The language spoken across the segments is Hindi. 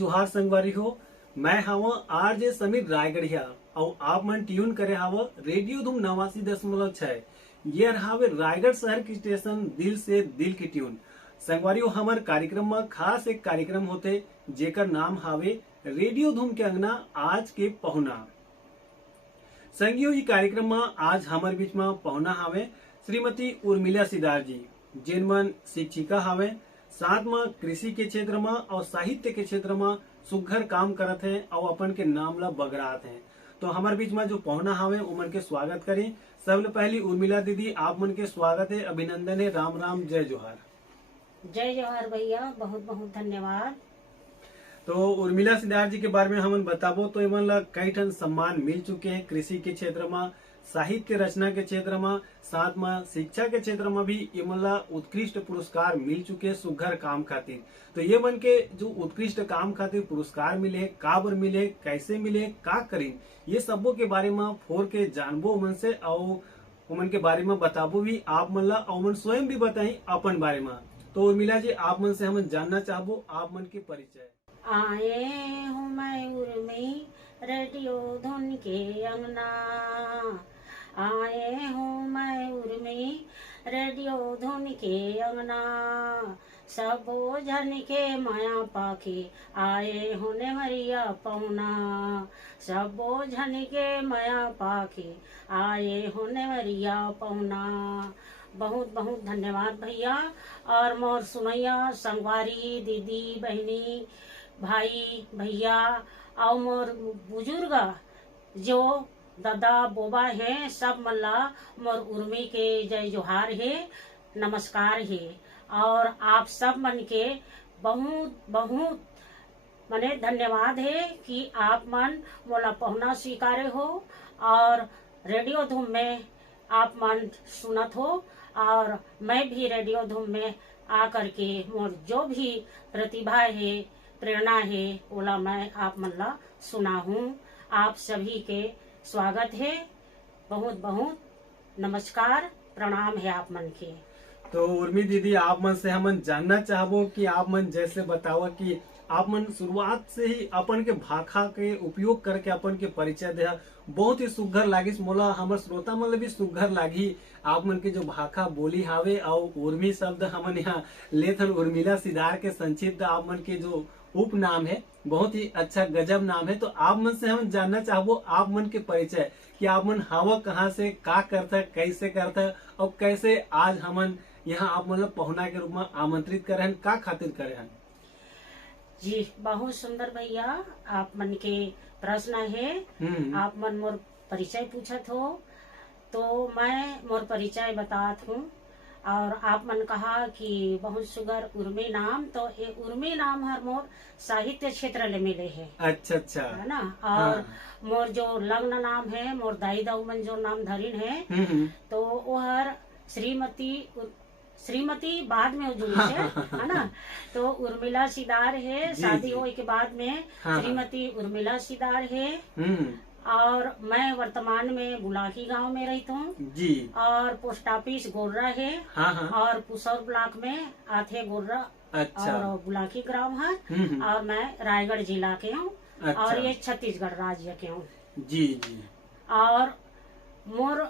जोहार संगवारी हो। मैं हव आरजे समीर रायगढ़िया और आप मन ट्यून करे हव रेडियो धूम 89.6। ये हावे रायगढ़ शहर की स्टेशन दिल से दिल की ट्यून। संगवारी हमार कार्यक्रम में खास एक कार्यक्रम होते जेकर नाम हावे रेडियो धूम के अंगना आज के पहुना। संगियो ये कार्यक्रम में आज हमारे बीच में पहुना हावे श्रीमती उर्मिला सिदार जी, जिन मन शिक्षिका हावे, साथ में कृषि के क्षेत्र में और साहित्य के क्षेत्र में सुघर काम करत हैं और अपन के नाम ला बगरात हैं। तो हमारे बीच में जो पहुना हावे उमन के स्वागत करें। सबले पहली उर्मिला दीदी, आप मन के स्वागत है, अभिनंदन है, राम राम, जय जोहार। जय जोहार भैया, बहुत बहुत धन्यवाद। तो उर्मिला सिदार जी के बारे में हमन बताबो तो इमन ला कई ठन सम्मान मिल चुके हैं कृषि के क्षेत्र में, साहित्य रचना के क्षेत्र में, साथ में शिक्षा के क्षेत्र में भी इमन ला उत्कृष्ट पुरस्कार मिल चुके हैं सुघर काम खातिर। तो ये मन के जो उत्कृष्ट काम खातिर पुरस्कार मिले, काबर मिले, कैसे मिले, का करें, ये सबों के बारे में फोर के जानबो उमन से और उमन के बारे में बताबो भी आप मन ला और उमन स्वयं भी बताई अपन बारे में। तो उर्मिला जी, आप मन से हम जानना चाहबो आप मन के परिचय। आए हूँ मैं उर्मी रेडियो धुन के अंगना, आए हूँ मैं उर्मी रेडियो धुन के अंगना, सबो जन के माया पाखे आए हूँ ने मरिया पौना, सबो जन के माया पाखे आए हूँ ने मरिया पौना। बहुत बहुत धन्यवाद भैया। और मोर सुनैया संगवारी दीदी बहनी भाई भैया और मोर बुजुर्ग जो दादा बोबा हैं, सब मल्ला मोर उर्मी के जय जोहार है, नमस्कार है। और आप सब मन के बहुत बहुत मने धन्यवाद है कि आप मन मोला पहुना स्वीकारे हो और रेडियो धूम में आप मन सुनत हो। और मैं भी रेडियो धूम में आकर के मोर जो भी प्रतिभा है, प्रेरणा है, ओला मैं आप मन ला सुना हूँ। आप सभी के स्वागत है, बहुत बहुत नमस्कार, प्रणाम है आप मन के। तो उर्मी दीदी, आप मन से हम जानना चाहबो कि आप मन जैसे बतावा कि आप मन शुरुआत से ही अपन के भाखा के उपयोग करके अपन के परिचय दे, बहुत ही सुघर लागिस मोला, हमर श्रोता मन भी सुघर लागी। आप मन के जो भाखा बोली हावे और उर्मी शब्द हमन यहाँ लेथन उर्मिला सिदार के संक्षिप्त आप मन के जो उपनाम है, बहुत ही अच्छा गजब नाम है। तो आप मन से हम जानना चाहबो आप मन के परिचय कि आप मन हवा कहाँ से, का करता, कैसे करता और कैसे आज हमन यहाँ आप मतलब पहुना के रूप में आमंत्रित करे हैं, का खातिर करे हैं। जी बहुत सुंदर भैया, आप मन के प्रश्न है। आप मन मोर परिचय पूछत हो तो मैं मोर परिचय बतात हूँ। और आप मन कहा कि बहुत सुगर उर्मी नाम, तो ये उर्मी नाम हर मोर साहित्य क्षेत्र ले मिले है। अच्छा अच्छा, है ना। और मोर जो लग्न नाम है, मोर दाई दाऊ मन जो नाम धरिन है, तो वो हर श्रीमती बाद में जुड़ी है ना। तो उर्मिला सिदार है, शादी होने के बाद में श्रीमती उर्मिला सिदार है। और मैं वर्तमान में बुलाकी गांव में रहती हूँ जी। और पोस्ट ऑफिस गोर्रा है। और पुसौर ब्लॉक में आथे गोर्रा। अच्छा। और बुलाकी ग्राम है। और मैं रायगढ़ जिला के हूँ। अच्छा। और ये छत्तीसगढ़ राज्य के हूँ जी जी। और मोर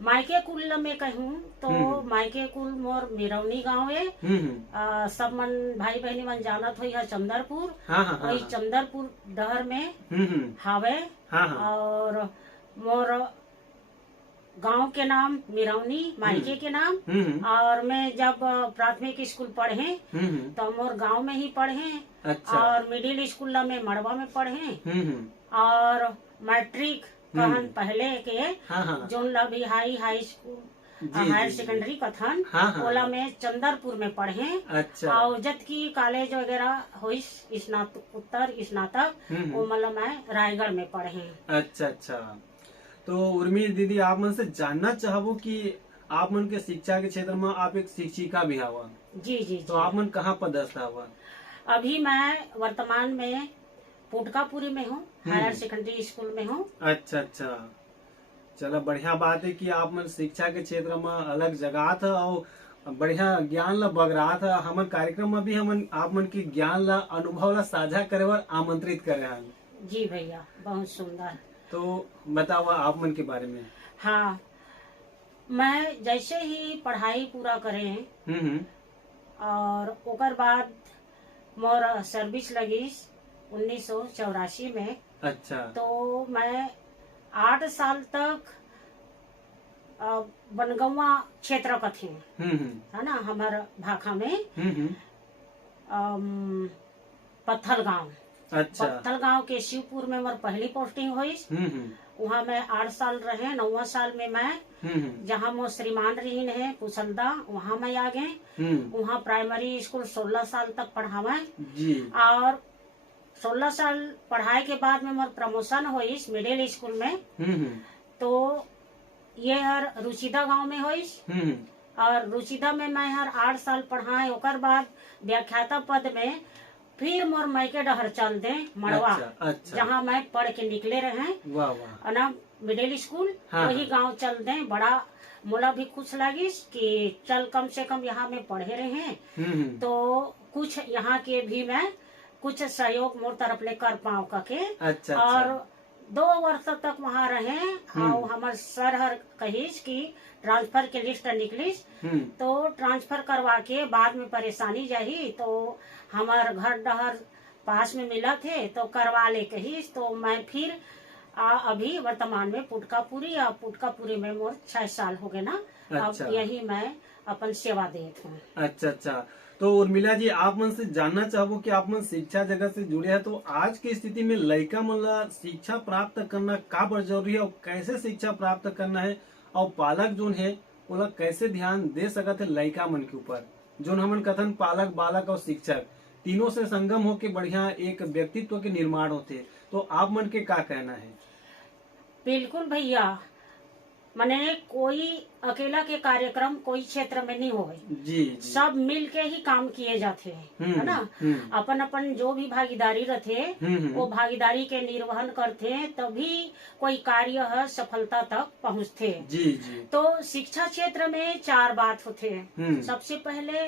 मायके कुल में कहूँ तो मायके कुल मोर मिरौनी गांव है। सब मन भाई बहनी मन जानत हो यह चंदरपुर। वही चंदरपुर डहर में हावे। और मोर गांव के नाम मिरौनी, मायके के नाम। और मैं जब प्राथमिक स्कूल पढ़े तो मोर गांव में ही पढ़े। अच्छा। और मिडिल स्कूल में मड़वा में पढ़े। और मैट्रिक कहन पहले के जोन ला भी हाई स्कूल हायर सेकेंडरी कथन ओला में चंदरपुर में पढ़े। अच्छा। और जब की कॉलेज वगैरह हुई उत्तर स्नातक वो मतलब मैं रायगढ़ में पढ़े। अच्छा अच्छा। तो उर्मी दीदी, आप मन से जानना चाहबो कि आप मन के शिक्षा के क्षेत्र में आप एक शिक्षिका भी हवा। जी जी। तो आप मन कहाँ पदस्थ हवा? अभी मैं वर्तमान में पुटकापुरी में हूँ, हायर सेकेंडरी स्कूल में हूँ। अच्छा अच्छा, चलो बढ़िया बात है कि आप मन शिक्षा के क्षेत्र में अलग जगह था और बढ़िया ज्ञान ला बग रहा था हमन कार्यक्रम में भी हमन आप मन के ज्ञान ला अनुभव ला साझा करे बर आमंत्रित करे हन। जी भैया, बहुत सुंदर। तो बताओ आप मन के बारे में। हाँ, मैं जैसे ही पढ़ाई पूरा करे और ओकर बाद मोर सर्विस लगी 1984 में। अच्छा। तो मैं 8 साल तक बनगवा क्षेत्र का थे, है ना, हमार भाखा में पत्थल गांव। अच्छा। पत्थल गांव के शिवपुर में मोर पहली पोस्टिंग हुई। वहाँ मैं 8 साल रहे। 9वां साल में मैं जहाँ मोर श्रीमान रहीन है कुशलदा, वहाँ मैं आ गए। वहाँ प्राइमरी स्कूल 16 साल तक पढ़ावे और 16 साल पढ़ाई के बाद में मोर प्रमोशन हुई मिडिल स्कूल में। तो ये हर रुचिदा गांव में हुई और रुचिदा में मैं हर 8 साल पढ़ाए। ओकर बाद व्याख्याता पद में फिर मोर मायके डहर चल दे मड़वा। अच्छा। जहाँ मैं पढ़ के निकले रहे। वाह वाह। ना मिडिल स्कूल। हाँ। वही गांव चल दे। बड़ा मोला भी खुश लगिस कि चल कम से कम यहाँ में पढ़े रहे तो कुछ यहाँ के भी मैं कुछ सहयोग मोर तरफ ले कर पाऊँ करके। अच्छा। और 2 वर्ष तक वहाँ रहे और हमार सर हर कहिस कि ट्रांसफर के लिस्ट निकलिस तो ट्रांसफर करवा के बाद में परेशानी जाही। तो हमार घर डहर पास में मिला थे तो करवा ले कहिस। तो मैं फिर अभी वर्तमान में पुटकापुरी में मोर 6 साल हो गए ना। अच्छा। अब यही मैं अपन सेवा देत हूँ। अच्छा अच्छा। तो उर्मिला जी, आप मन से जानना चाहबो कि आप मन शिक्षा जगत से जुड़े हैं, तो आज की स्थिति में लड़का मन ला शिक्षा प्राप्त करना का बर जरूरी है और कैसे शिक्षा प्राप्त करना है और पालक जोन है ओला कैसे ध्यान दे सकत है लड़का मन के ऊपर। जोन हमन कथन पालक, बालक और शिक्षक तीनों से संगम होके बढ़िया एक व्यक्तित्व के निर्माण होते। तो आप मन के का कहना है। बिल्कुल भैया, मने कोई अकेला के कार्यक्रम कोई क्षेत्र में नहीं हो जी। सब मिल के ही काम किए जाते हैं, है ना। अपन अपन जो भी भागीदारी रहते वो भागीदारी के निर्वहन करते तभी कोई कार्य है सफलता तक पहुँचते जी जी। तो शिक्षा क्षेत्र में 4 बात होते हैं। सबसे पहले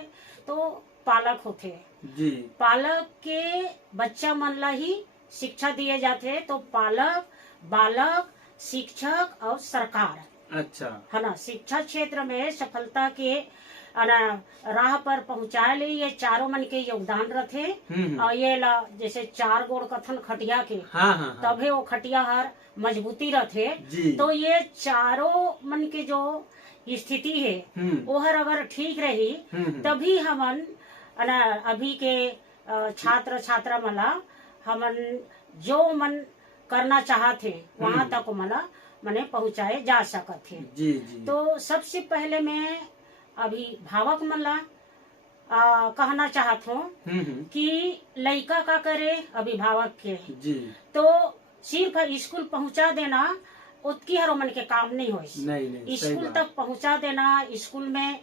तो पालक होते जी। पालक के बच्चा मन ला ही शिक्षा दिए जाते। तो पालक, बालक, शिक्षक और सरकार। अच्छा। है ना। शिक्षा क्षेत्र में सफलता के राह पर पहुँचाए ले ये चारों मन के योगदान रहते। और ये ला जैसे 4 गोड़ कथन खटिया के। हाँ। तभी वो खटिया हर मजबूती रहते। तो ये चारों मन के जो स्थिति है वो हर अगर ठीक रही तभी हमन अभी के छात्र छात्रा मला हमन जो मन करना चाहते वहाँ तक मला मने पहुँचाए जा सकत थे जी जी। तो सबसे पहले मैं अभी भावक मला कहना चाहत हूँ कि लड़का का करे अभिभावक के जी। तो सिर्फ स्कूल पहुँचा देना उतकी हर मन के काम नहीं हो। स्कूल तक पहुँचा देना, स्कूल में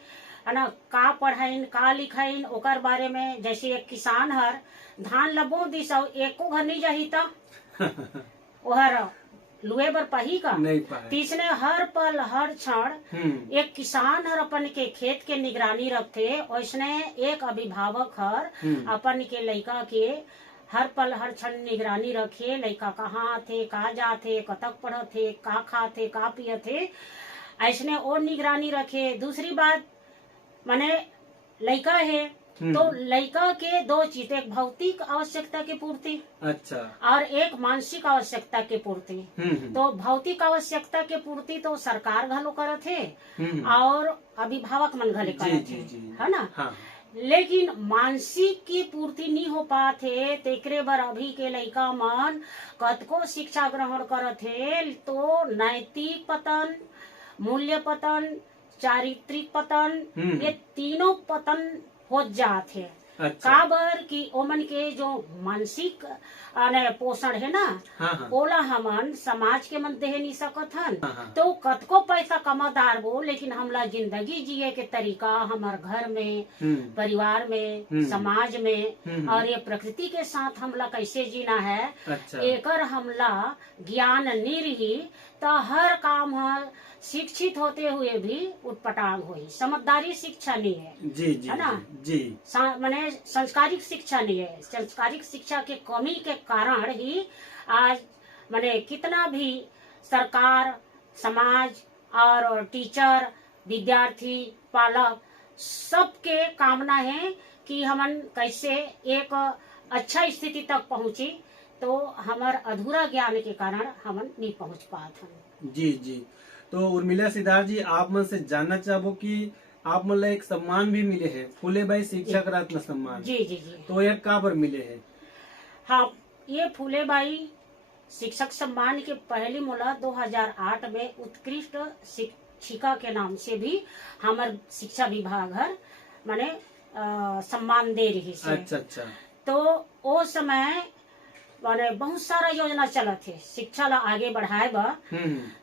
है ना का पढ़ाइन का लिखाइन ओकर बारे में। जैसे एक किसान हर धान लबो दिस एको घर नहीं जाही था ओहर लुए बर पाही का नहीं पाए। तीसरे हर पल हर क्षण एक किसान हर अपन के खेत के निगरानी रखते। वैसने एक अभिभावक हर अपन के लड़का के हर पल हर क्षण निगरानी रखे। लड़का कहाँ थे, कहाँ जाते, कतक पढ़ते, का खाते, का पियते, ऐसने और निगरानी रखे। दूसरी बात माने लड़का है तो लड़का के 2 चीज, एक भौतिक आवश्यकता की पूर्ति अच्छा और एक मानसिक आवश्यकता की पूर्ति। तो भौतिक आवश्यकता की पूर्ति तो सरकार घलो करत है और अभिभावक मन घले करत है ना। हाँ। लेकिन मानसिक की पूर्ति नहीं हो पाते तेकरे बर अभी के लड़का मन कतको शिक्षा ग्रहण करत है तो नैतिक पतन, मूल्य पतन, चारित्रिक पतन, ये तीनों पतन हो जाते। अच्छा। काबर की ओमन के जो मानसिक पोषण है ना ओला हमन समाज के मन दे नहीं सकत हन। तो कतको पैसा कमादार वो लेकिन हमला जिंदगी जिए के तरीका हमार घर में, परिवार में, समाज में और ये प्रकृति के साथ हमला कैसे जीना है। अच्छा। एकर हमला ज्ञान नहीं रही तो हर काम है शिक्षित होते हुए भी उटपटांग हुई, समझदारी शिक्षा नहीं है। जी जी है ना? जी माने संस्कारिक शिक्षा नहीं है। संस्कारिक शिक्षा के कमी के कारण ही आज माने कितना भी सरकार, समाज और टीचर, विद्यार्थी, पालक सबके कामना है कि हमन कैसे एक अच्छा स्थिति तक पहुंची, तो हमार अधूरा ज्ञान के कारण हमन नहीं पहुंच पात हन। जी जी। तो उर्मिला सिद्धार्थ जी, आप मन से जानना चाहबो कि आप मन ला एक सम्मान भी मिले है, फूलेबाई शिक्षक रत्न सम्मान। जी जी जी। तो यह का पर मिले है? हाँ, ये फूलेबाई शिक्षक सम्मान के पहली मोला 2008 में उत्कृष्ट शिक्षिका के नाम से भी हमार शिक्षा विभाग हर माने सम्मान दे रही से। अच्छा अच्छा। तो वो समय माने बहुत सारा योजना चलत है शिक्षा ला आगे बढ़ाए बा।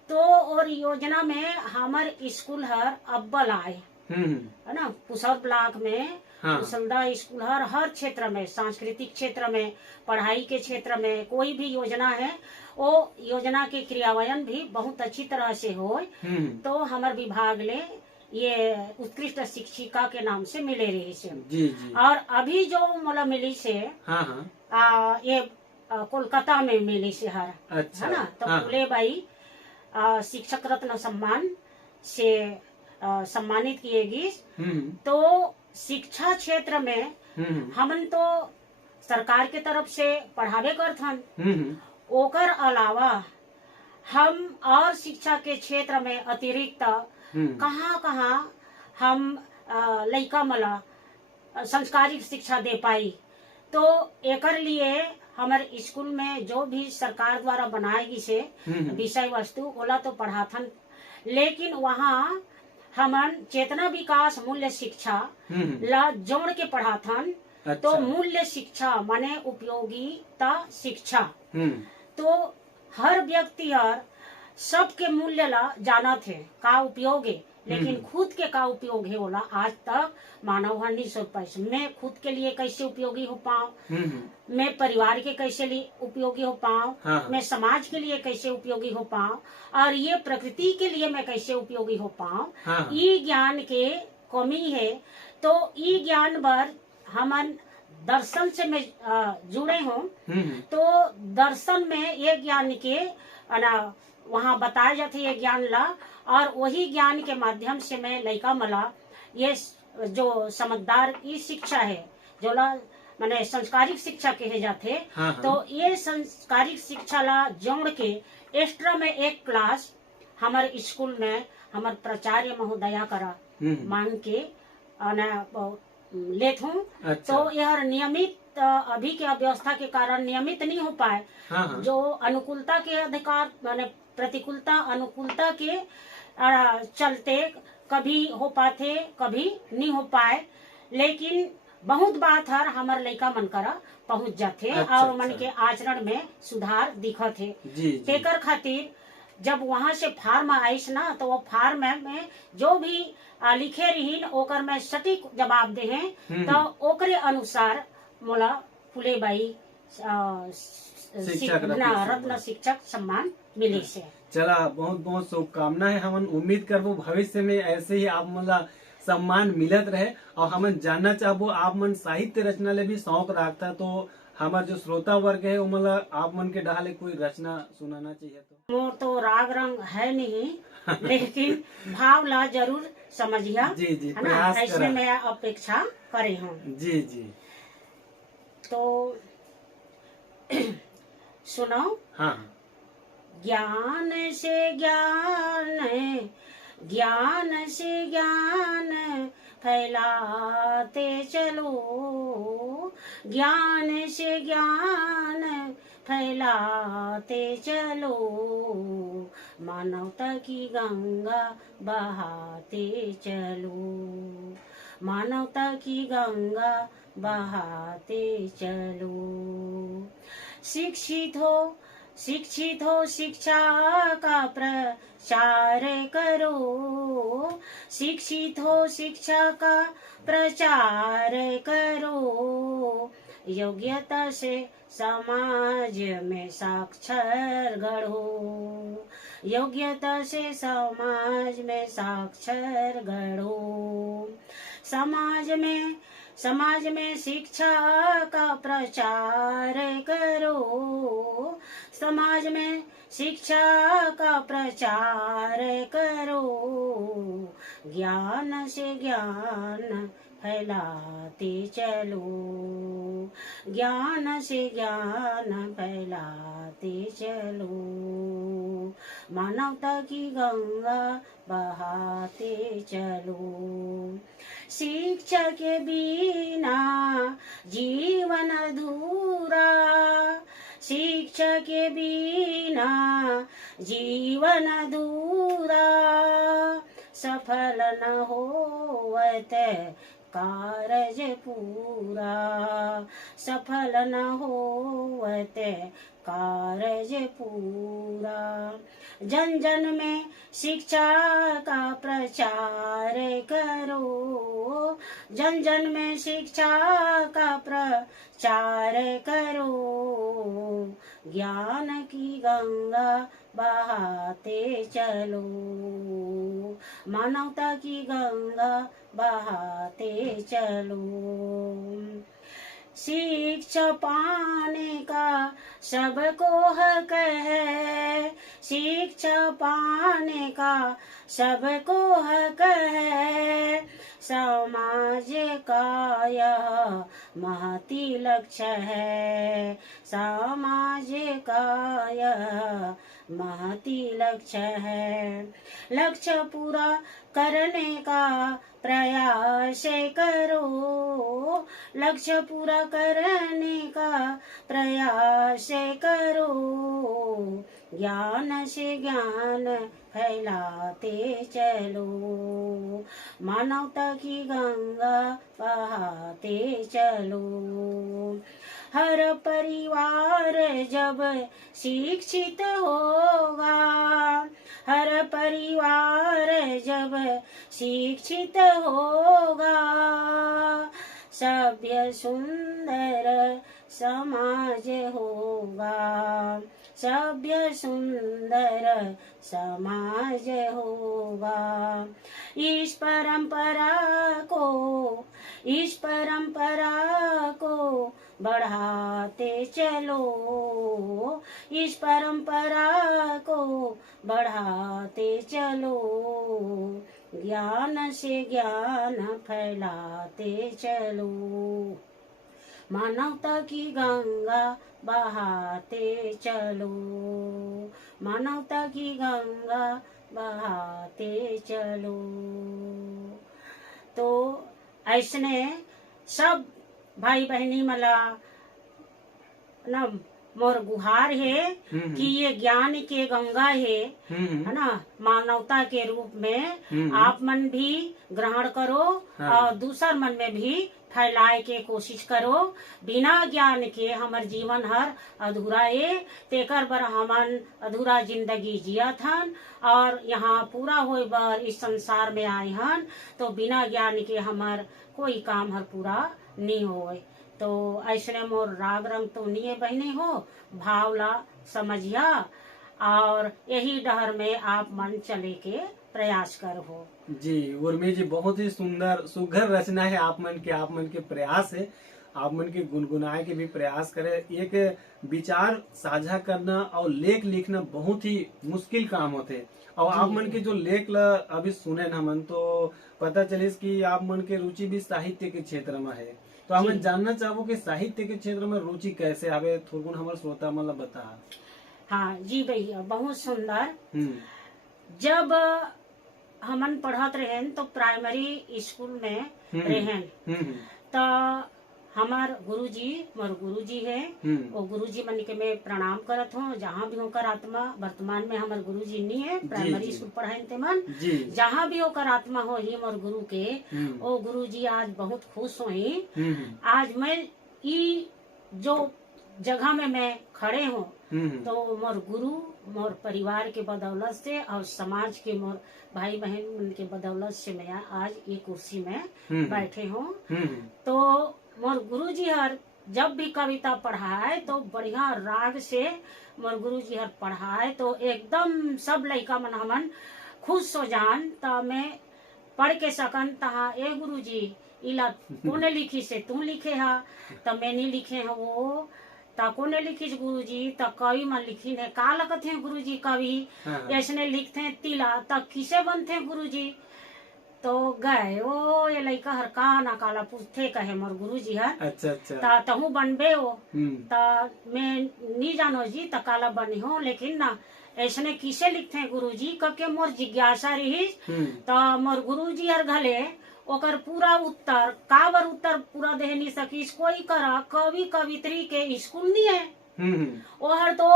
तो और योजना में हमार स्कूल हर अव्वल आए, है ना? पुसौर ब्लॉक में हाँ। कुशलदा स्कूल हर क्षेत्र में, सांस्कृतिक क्षेत्र में, पढ़ाई के क्षेत्र में कोई भी योजना है, वो योजना के क्रियान्वयन भी बहुत अच्छी तरह से हो। तो हमार विभाग ले ये उत्कृष्ट शिक्षिका के नाम से मिले रही से। जी जी। और अभी जो मोला मिली से हाँ हाँ। ये कोलकाता में मिली से हर। अच्छा। है ना? तो हाँ। फूलेबाई शिक्षक रत्न सम्मान से सम्मानित किएगी। तो शिक्षा क्षेत्र में हमन तो सरकार के तरफ से पढ़ावे करथन, ओकर अलावा हम और शिक्षा के क्षेत्र में अतिरिक्त कहाँ कहाँ हम लइका मला संस्कारिक शिक्षा दे पाई। तो एकर लिए हमारे स्कूल में जो भी सरकार द्वारा बनाएगी से विषय वस्तु ओला तो पढ़ाथन, लेकिन वहाँ हमन चेतना विकास मूल्य शिक्षा ला जोड़ के पढ़ाथन। अच्छा। तो मूल्य शिक्षा माने उपयोगिता शिक्षा। तो हर व्यक्ति और सबके मूल्य ला जाना थे का उपयोग है, लेकिन खुद के का उपयोग है बोला आज तक मानव हर नहीं सोच पाए। मैं खुद के लिए कैसे उपयोगी हो पाऊँ, मैं परिवार के कैसे लिए उपयोगी हो पाऊँ, हाँ। मैं समाज के लिए कैसे उपयोगी हो पाऊँ, और ये प्रकृति के लिए मैं कैसे उपयोगी हो पाऊँ। हाँ। ये ज्ञान के कमी है। तो ये ज्ञान पर हमन दर्शन से मैं जुड़े हूँ। तो दर्शन में ये ज्ञान के वहाँ बताया जाते ये ज्ञान ला, और वही ज्ञान के माध्यम से मैं लइका मला ये जो समझदार की शिक्षा है जो ला माने संस्कारिक शिक्षा कहे जाते। हाँ हाँ। तो ये संस्कारिक शिक्षा ला जोड़ के एक्स्ट्रा में एक क्लास हमारे स्कूल में हमारे प्राचार्य महोदया करा मांग के लेत हूँ। अच्छा। तो यह नियमित अभी के अव्यवस्था के कारण नियमित नहीं हो पाए। हाँ। जो अनुकूलता के अधिकार माने प्रतिकूलता अनुकूलता के चलते कभी हो पाते कभी नहीं हो पाए, लेकिन बहुत बात हर हमार लइका मन करा पहुंच जाते। अच्छा, और मन के आचरण में सुधार दिखत है। तेकर खातिर जब वहाँ से फार्म आइस ना, तो वो फार्म में जो भी लिखे रहीन ओकर में सटीक जवाब दे हैं। तो ओकरे अनुसार मोला फूलेबाई रत्न शिक्षक सम्मान मिले से। चला, बहुत बहुत शुभकामनाएं। हमन उम्मीद करबो भविष्य में ऐसे ही आप मन सम्मान मिलत रहे। और हमन जानना चाहबो आप मन साहित्य रचना ले भी शौक रखता, तो हमार जो श्रोता वर्ग है वो मतलब आप मन के डाले कोई रचना सुनाना चाहिए। तो मोर तो राग रंग है नहीं, लेकिन भाव ला जरूर समझिया। जी जी, है ना? ऐसे मैं अपेक्षा करे हूँ। जी जी। तो सुनो। हाँ। ज्ञान से ज्ञान, ज्ञान से ज्ञान फैलाते चलो, ज्ञान से ज्ञान फैलाते चलो, मानवता की गंगा बहाते चलो, मानवता की गंगा बहाते चलो। शिक्षित हो शिक्षा का प्रचार करो, शिक्षित हो शिक्षा का प्रचार करो, योग्यता से समाज में साक्षर गढ़ो, योग्यता से समाज में साक्षर गढ़ो। समाज में शिक्षा का प्रचार करो, समाज में शिक्षा का प्रचार करो, ज्ञान से ज्ञान फैलाते चलो, ज्ञान से ज्ञान फैलाते चलो, मानवता की गंगा बहाते चलो। शिक्षा के बिना जीवन अधूरा, शिक्षा के बिना जीवन अधूरा, सफल न होवत कारज पूरा, सफल न होवत कारज पूरा। जन जन में शिक्षा का प्रचार करो, जन जन में शिक्षा का प्रचार करो, ज्ञान की गंगा बहाते चलो, मानवता की गंगा बहाते चलो। शिक्षा पाने का सबको हक है, शिक्षा पाने का सबको हक है, समाज का यह महती लक्ष्य है, समाज का यह महती लक्ष्य है। लक्ष्य पूरा करने का प्रयास करो, लक्ष्य पूरा करने का प्रयास करो, ज्ञान से ज्ञान फैलाते चलो, मानवता की गंगा बहाते चलो। हर परिवार जब शिक्षित होगा, हर परिवार जब शिक्षित होगा, सभ्य सुंदर समाज होगा, सभ्य सुंदर समाज होगा। इस परंपरा को बढ़ाते चलो, इस परंपरा को बढ़ाते चलो, ज्ञान से ज्ञान फैलाते चलो, मानवता की गंगा बहाते चलो, मानवता की गंगा बहाते चलो। तो ऐसने सब भाई बहनी मला न मोर गुहार है कि ये ज्ञान के गंगा है ना, मानवता के रूप में आप मन भी ग्रहण करो और दूसर मन में भी फैलाए के कोशिश करो। बिना ज्ञान के हमर जीवन हर अधूरा है, तेकर बर हमन अधूरा जिंदगी जियत हन और यहाँ पूरा होए बर इस संसार में आए हन, तो बिना ज्ञान के हमर कोई काम हर पूरा नहीं होए। तो ऐसने मोर राग रंग तो नहीं बहने हो, भावला समझिया और यही डहर में आप मन चले के प्रयास कर हो। जी उर्मी जी, बहुत ही सुंदर सुघर रचना है आप मन के प्रयास है, आप मन के गुनगुनाए के भी प्रयास करे। एक विचार साझा करना और लेख लिखना बहुत ही मुश्किल काम होते, और आप मन के जो लेख ला अभी सुने न मन तो पता चलिस कि आप मन के रुचि भी साहित्य के क्षेत्र में है। तो हमें जानना चाहो कि साहित्य के क्षेत्र में रुचि कैसे आवे, थोड़ा हमारे श्रोता मन ला बता। हाँ जी भैया, बहुत सुंदर। जब हमन पढ़त रहें तो प्राइमरी स्कूल में रहें तो हमार गुरुजी मोर गुरुजी है, वो गुरुजी मन के मैं प्रणाम करत हूँ। जहाँ भी होकर आत्मा, वर्तमान में हमार गुरुजी नहीं है, प्राइमरी स्कूल पढ़ाए थे मन, जहाँ भी होकर आत्मा हो ही मोर गुरु के, वो गुरुजी आज बहुत खुश हुई। आज मैं ई जो जगह में मैं खड़े हूँ तो मोर गुरु, मोर परिवार के बदौलत से और समाज के मोर भाई बहन उनके बदौलत से मैं आज ये कुर्सी में बैठे हूँ। तो मोर गुरु जी हर जब भी कविता पढ़ाए तो बढ़िया राग से मोर गुरु जी हर पढ़ाए तो एकदम सब लड़का मन हमन खुश हो जान। त मैं पढ़ के सकन तहा ए गुरु जी इला कोने लिखी से तू लिखे हा त मैं नहीं लिखे है वो त कोने लिखी गुरु जी त कवि मन लिखी है का लगत है गुरु जी कवि ऐसने लिखते हैं तिला त किसे बनते गुरु जी। तो गए ओ ये लड़का हर का ना काला पूछते कहे मोर गुरु जी हर अच्छा अच्छा ता तहु बनबे हो ता मैं नहीं जानो जी त काला बनी हो लेकिन ना ऐसने किसे लिखते हैं गुरु जी कके मोर जिज्ञासा रही त मोर गुरु जी हर घले ओकर पूरा उत्तर कावर उत्तर पूरा दे नहीं सकीस कोई करा कवि कवित्री के स्कूल नहीं है ओहर तो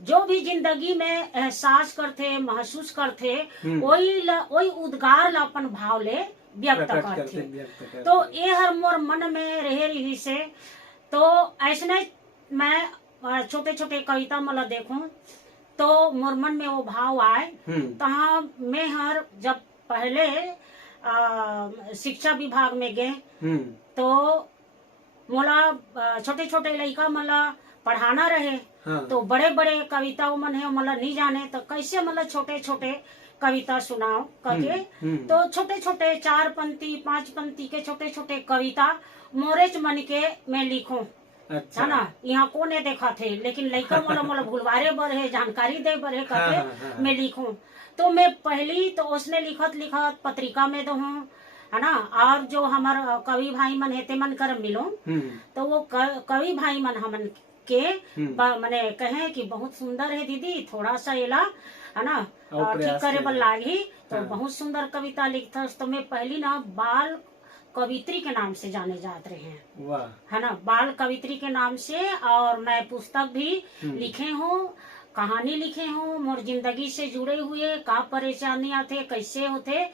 जो भी जिंदगी में एहसास करते महसूस करते वही उद्गार ला अपन भाव ले व्यक्त करते। तो ये हर मोर मन में रहे रही से तो ऐसने मैं छोटे छोटे कविता मला देखूं तो मोर मन में वो भाव आए। तहाँ मैं हर जब पहले शिक्षा विभाग में गए तो मोला छोटे छोटे लड़का मला पढ़ाना रहे तो बड़े बड़े कविताओं मन है मला नहीं जाने तो कैसे मतलब छोटे छोटे कविता सुनाओ करके तो छोटे छोटे 4 पंक्ति 5 पंक्ति के छोटे छोटे कविता मोरेच मन के मैं लिखूं। अच्छा। है ना यहाँ कोने देखा थे लेकिन लड़का मोला भूलवारे बर है जानकारी दे बर है करके मैं लिखूं। तो मैं पहली तो उसने लिखत पत्रिका में दो है ना और जो हमार कवि भाई मन है ते मन कर मिलो तो वो कवि भाई मन हमन के मैंने कहे कि बहुत सुंदर है दीदी थोड़ा सा एला है ना ठीक करे बल लागी तो बहुत सुंदर कविता लिखता। तो मैं पहली ना बाल कवित्री के नाम से जाने जाते रहे हैं है ना बाल कवित्री के नाम से। और मैं पुस्तक भी लिखे हूँ कहानी लिखे हूँ मोर जिंदगी से जुड़े हुए का परेशानियां थे कैसे होते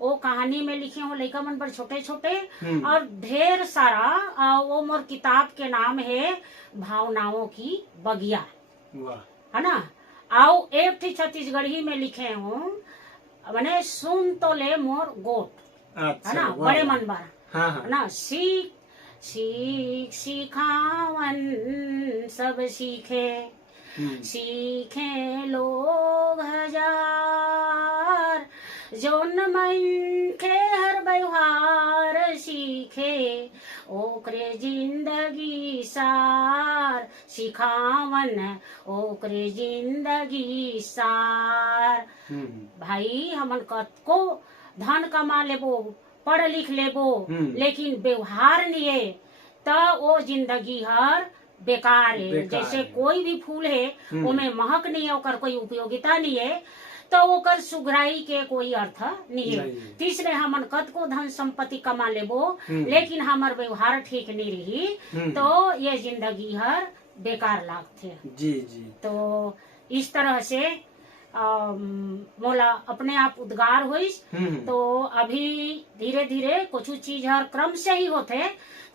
वो कहानी में लिखे हूँ लड़का मन पर छोटे छोटे और ढेर सारा वो मोर किताब के नाम है भावनाओं की बगिया है ना। आओ एक थी छत्तीसगढ़ी में लिखे हूँ मैंने सुन तो ले मोर गोट है ना बड़े मन बार है ना सीख सीख सिखावन सब सीखे सीखे लोग हजार जोन मन के हर व्यवहार सीखे ओकरे जिंदगी सार सिखावन ओकरे जिंदगी सार। भाई हमन कतको धन कमा लेबो पढ़ लिख लेबो लेकिन व्यवहार नहीं है तो वो जिंदगी हर बेकार है। जैसे कोई भी फूल है उनमें महक नहीं है ओकर कोई उपयोगिता नहीं है तो ओकर सुघराई के कोई अर्थ नहीं है। तीसरे हमन कतको धन संपत्ति कमा लेबो लेकिन हमार व्यवहार ठीक नहीं रही तो ये जिंदगी हर बेकार लागथे जी जी। तो इस तरह से मोला अपने आप उद्गार हुईस। तो अभी धीरे धीरे कुछ चीज हर क्रम से ही होते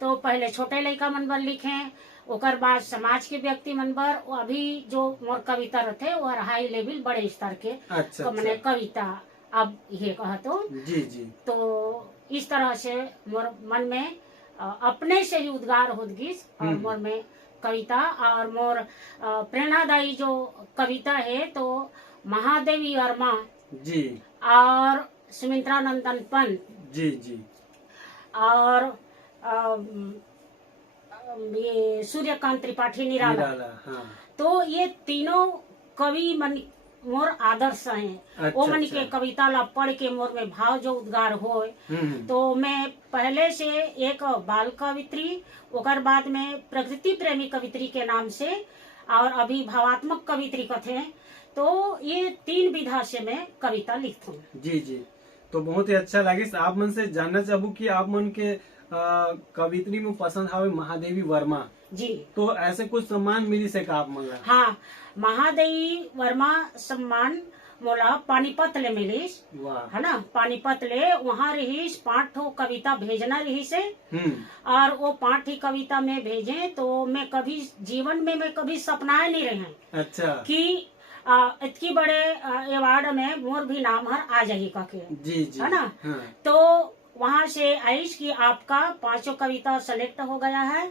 तो पहले छोटे लड़का मन बर लिखे ओकर बाद समाज के व्यक्ति मन बर अभी जो मोर कविता रहते वो हाई लेवल बड़े स्तर के अच्छा, मैंने कविता अब ये कहा तो जी जी। तो इस तरह से मोर मन में अपने से ही उद्गार हो गीस और मोर में कविता और मोर प्रेरणादायी जो कविता है तो महादेवी वर्मा जी और सुमित्रा नंदन पंत जी जी और ये सूर्यकांत त्रिपाठी निराला तो ये तीनों कवि मन मोर आदर्श हैं। वो मन के कविता ला पढ़ के मोर में भाव जो उद्गार हो तो मैं पहले से एक बाल कवित्री ओकर बाद में प्रकृति प्रेमी कवित्री के नाम से और अभी भावात्मक कवित्री कथे तो ये 3 विधा से मैं कविता लिखता हूँ जी जी। तो बहुत ही अच्छा लगे आप मन से जानना चाहूँ कि आप मन के कवित्री में पसंद हावे महादेवी वर्मा जी तो ऐसे कुछ सम्मान मिली से का आप मन हाँ महादेवी वर्मा सम्मान मोला पानीपत ले मिलीस है ना पानीपत ले वहाँ रहीस 5 ठो कविता भेजना रही से और वो 5 ही कविता में भेजे तो मैं कभी जीवन में मैं कभी सपनाए नहीं रहे अच्छा कि इतनी बड़े अवार्ड में मोर भी नाम हर आ जाएगी काके जी जी है ना हाँ। तो वहाँ से आइस कि आपका 5 कविता सेलेक्ट हो गया है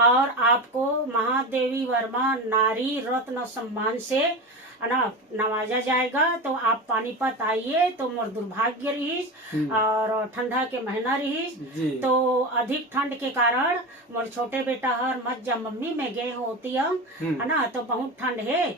और आपको महादेवी वर्मा नारी रत्न सम्मान से है ना नवाजा जाएगा। तो आप पानीपत आइए। तो मोर दुर्भाग्य रही और ठंडा के महीना रही, तो अधिक ठंड के कारण मोर छोटे बेटा हर मत जा मम्मी में गए होती है ना, तो बहुत ठंड है।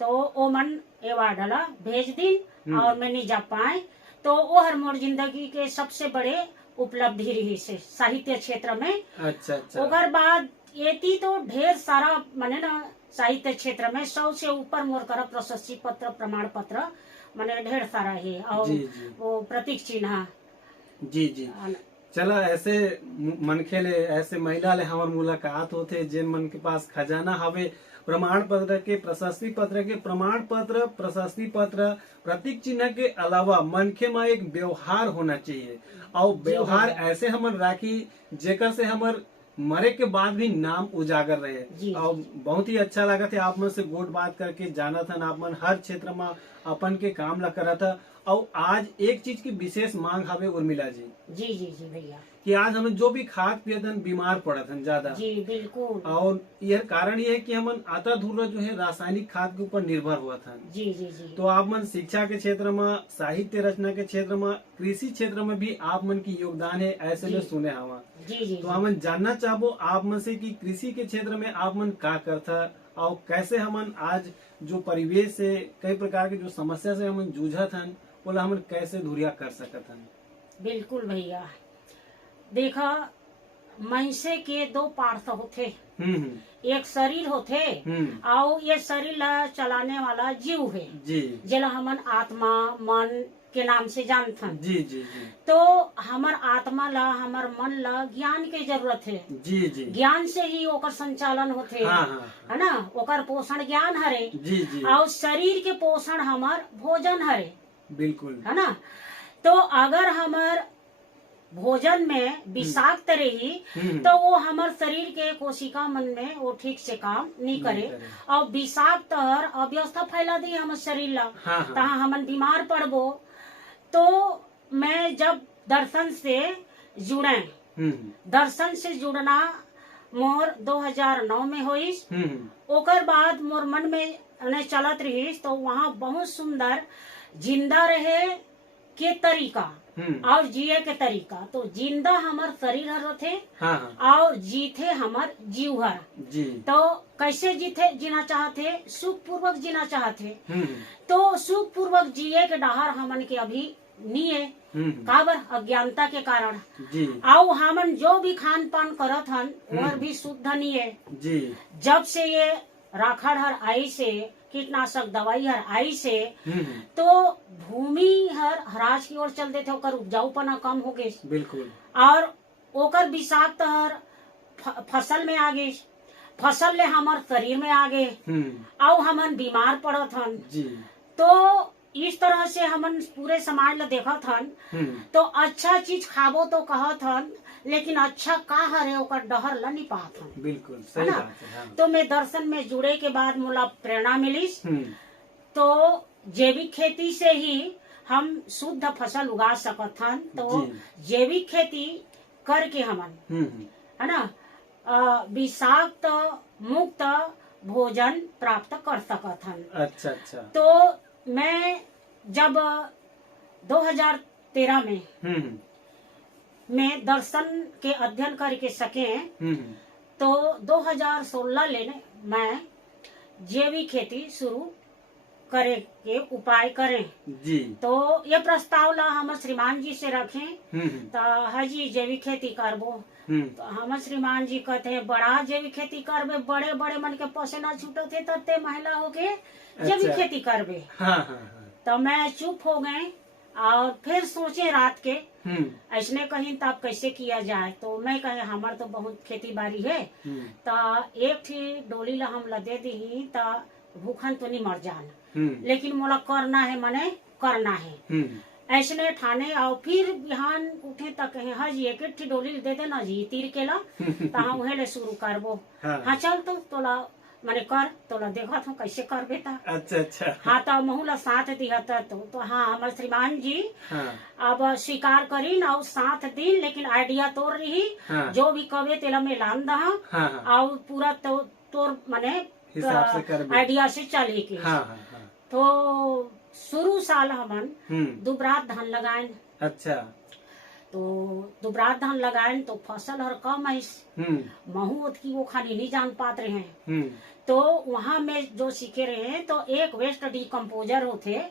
तो ओ मन एवा डाला भेज दी और मैं नहीं जा पाए। तो वो हर मोर जिंदगी के सबसे बड़े उपलब्धि रही से साहित्य क्षेत्र में। अच्छा। ओकर बाद एती तो ढेर सारा माने ना साहित्य क्षेत्र में 100 से ऊपर मोर कर प्रशस्ति पत्र प्रमाण पत्र माने ढेर सारा है और वो प्रतीक चिन्ह। जी चला ऐसे मनखे ले ऐसे महिला ले हमार मुलाकात होते जिन मन के पास खजाना हवे प्रमाण पत्र के प्रशस्ति पत्र के प्रमाण पत्र प्रशस्ति पत्र प्रतीक चिन्ह के अलावा मनखे में एक व्यवहार होना चाहिए और व्यवहार ऐसे हमन राखी जेकर से हमर मरे के बाद भी नाम उजागर रहे। और बहुत ही अच्छा लगा था आप मन से गोट बात करके जाना था आप मन हर क्षेत्र में अपन के काम ला करा था। और आज एक चीज की विशेष मांग हवे उर्मिला जी। जी भैया कि आज हमें जो भी खाद पियत हन बीमार पड़त हन ज्यादा। जी बिल्कुल। और यह कारण ये है कि हमन आता धूरा जो है रासायनिक खाद के ऊपर निर्भर हुआ था। जी तो आप मन शिक्षा के क्षेत्र में साहित्य रचना के क्षेत्र में कृषि क्षेत्र में भी आप मन की योगदान है ऐसे में सुने हवा। जी तो हमन जानना चाहबो आप मन से कि कृषि के क्षेत्र में आप मन का करता और कैसे हमन आज जो परिवेश से कई प्रकार के जो समस्या से हमन जूझत हन बोला हमन कैसे धुरिया कर सकत हन। बिल्कुल भैया देखा मनुष्य के 2 पार्ट होते, एक शरीर होते और ये शरीर ला चलाने वाला जीव है जिला हमन आत्मा मन के नाम से जानथन। जी तो हमर आत्मा ला हमर मन ला ज्ञान के जरूरत है। जी ज्ञान से ही ओकर संचालन होते है ना, ओकर पोषण ज्ञान हरे और शरीर के पोषण हमर भोजन हरे। बिल्कुल है ना। तो अगर हमर भोजन में विषाक्त रही तो वो हमार शरीर के कोशिका मन में वो ठीक से काम नहीं करे और विषाक्त और अव्यवस्था फैला दी हमारे शरीर ला। तहाँ हमन बीमार पड़बो। तो मैं जब दर्शन से जुड़े, दर्शन से जुड़ना मोर 2009 में हुईस। ओकर बाद मोर मन में चलत रही तो वहाँ बहुत सुंदर जिंदा रहे के तरीका और जिए के तरीका। तो जिंदा हमार शरीर हर थे और जीते हमार जीव हर। तो कैसे जीना चाहते, सुख पूर्वक जीना चाहते। तो सुख पूर्वक जिए के डहार हमन के अभी नहीं है काबर अज्ञानता के कारण। और हमन जो भी खान पान करत हन वह भी शुद्ध नहीं है। जब से ये राखड़ हर आई से कीटनाशक दवाई हर आई से तो भूमि हर हराज की ओर चल देते, ओकर उपजाऊपना कम हो गए। बिल्कुल। और ओकर विषाक्त हर फसल में आ गए, फसल ले हमार शरीर में आ गए और हमन बीमार पड़त हन। तो इस तरह से हमन पूरे समाज ला देखत हन। तो अच्छा चीज खाबो तो कहत हन लेकिन अच्छा का हरे ओकर डहर ला नहीं पात हन। बिल्कुल सही बात है। हाँ। तो मैं दर्शन में जुड़े के बाद मोला प्रेरणा मिलीस। तो जैविक खेती से ही हम शुद्ध फसल उगा सकत हन। तो जैविक खेती करके हमन है ना विषाक्त मुक्त भोजन प्राप्त कर सकत हन। अच्छा। तो मैं जब 2013 में मैं दर्शन के अध्ययन करके सके तो 2016 लेने मैं जैविक खेती शुरू करे के उपाय करें। तो ये प्रस्ताव ला हम श्रीमान जी से रखें। तो हाजी जैविक खेती करबो। तो हम श्रीमान जी कहते हैं बड़ा जैविक खेती करबे, बड़े बड़े मन के पसीना छूटत थे तत्ते महिला होके जैविक खेती करबे। तो मैं चुप हो गए और फिर सोचे रात के ऐसने कहीं तो आप कैसे किया जाए। तो मैं कहे हमार तो बहुत खेती बाड़ी है तो एक थी डोली ला हम लदे दी तो भूखन तो नहीं मर जान लेकिन मोला करना है मने करना है ऐसने ठाने। और फिर बिहान उठे तक कहे हाँ जी एक डोली दे देना जी तीर के ला तो हम उहे ले शुरू करबो। हाँ चल तो तोला मैंने कर तो ला देखा था कैसे कर बेटा। अच्छा अच्छा। हाँ तो महूला साथ दिया तो हाँ हमारे श्रीमान जी हाँ अब स्वीकार करी ना साथ दिन, लेकिन आइडिया तोड़ रही हाँ जो भी कवे तेला में लान दहा हाँ हाँ और पूरा तोर माने हिसाब से कर भी। आइडिया से चले के। हाँ हाँ हाँ। तो शुरू साल हमन दुबरात धान लगाए। अच्छा। तो दुबरात धान लगाए तो फसल हर कम है, महू की वो खाली नहीं जान पाते रहे हैं। तो वहाँ में जो सीखे रहे हैं तो एक वेस्ट डिकम्पोजर होते,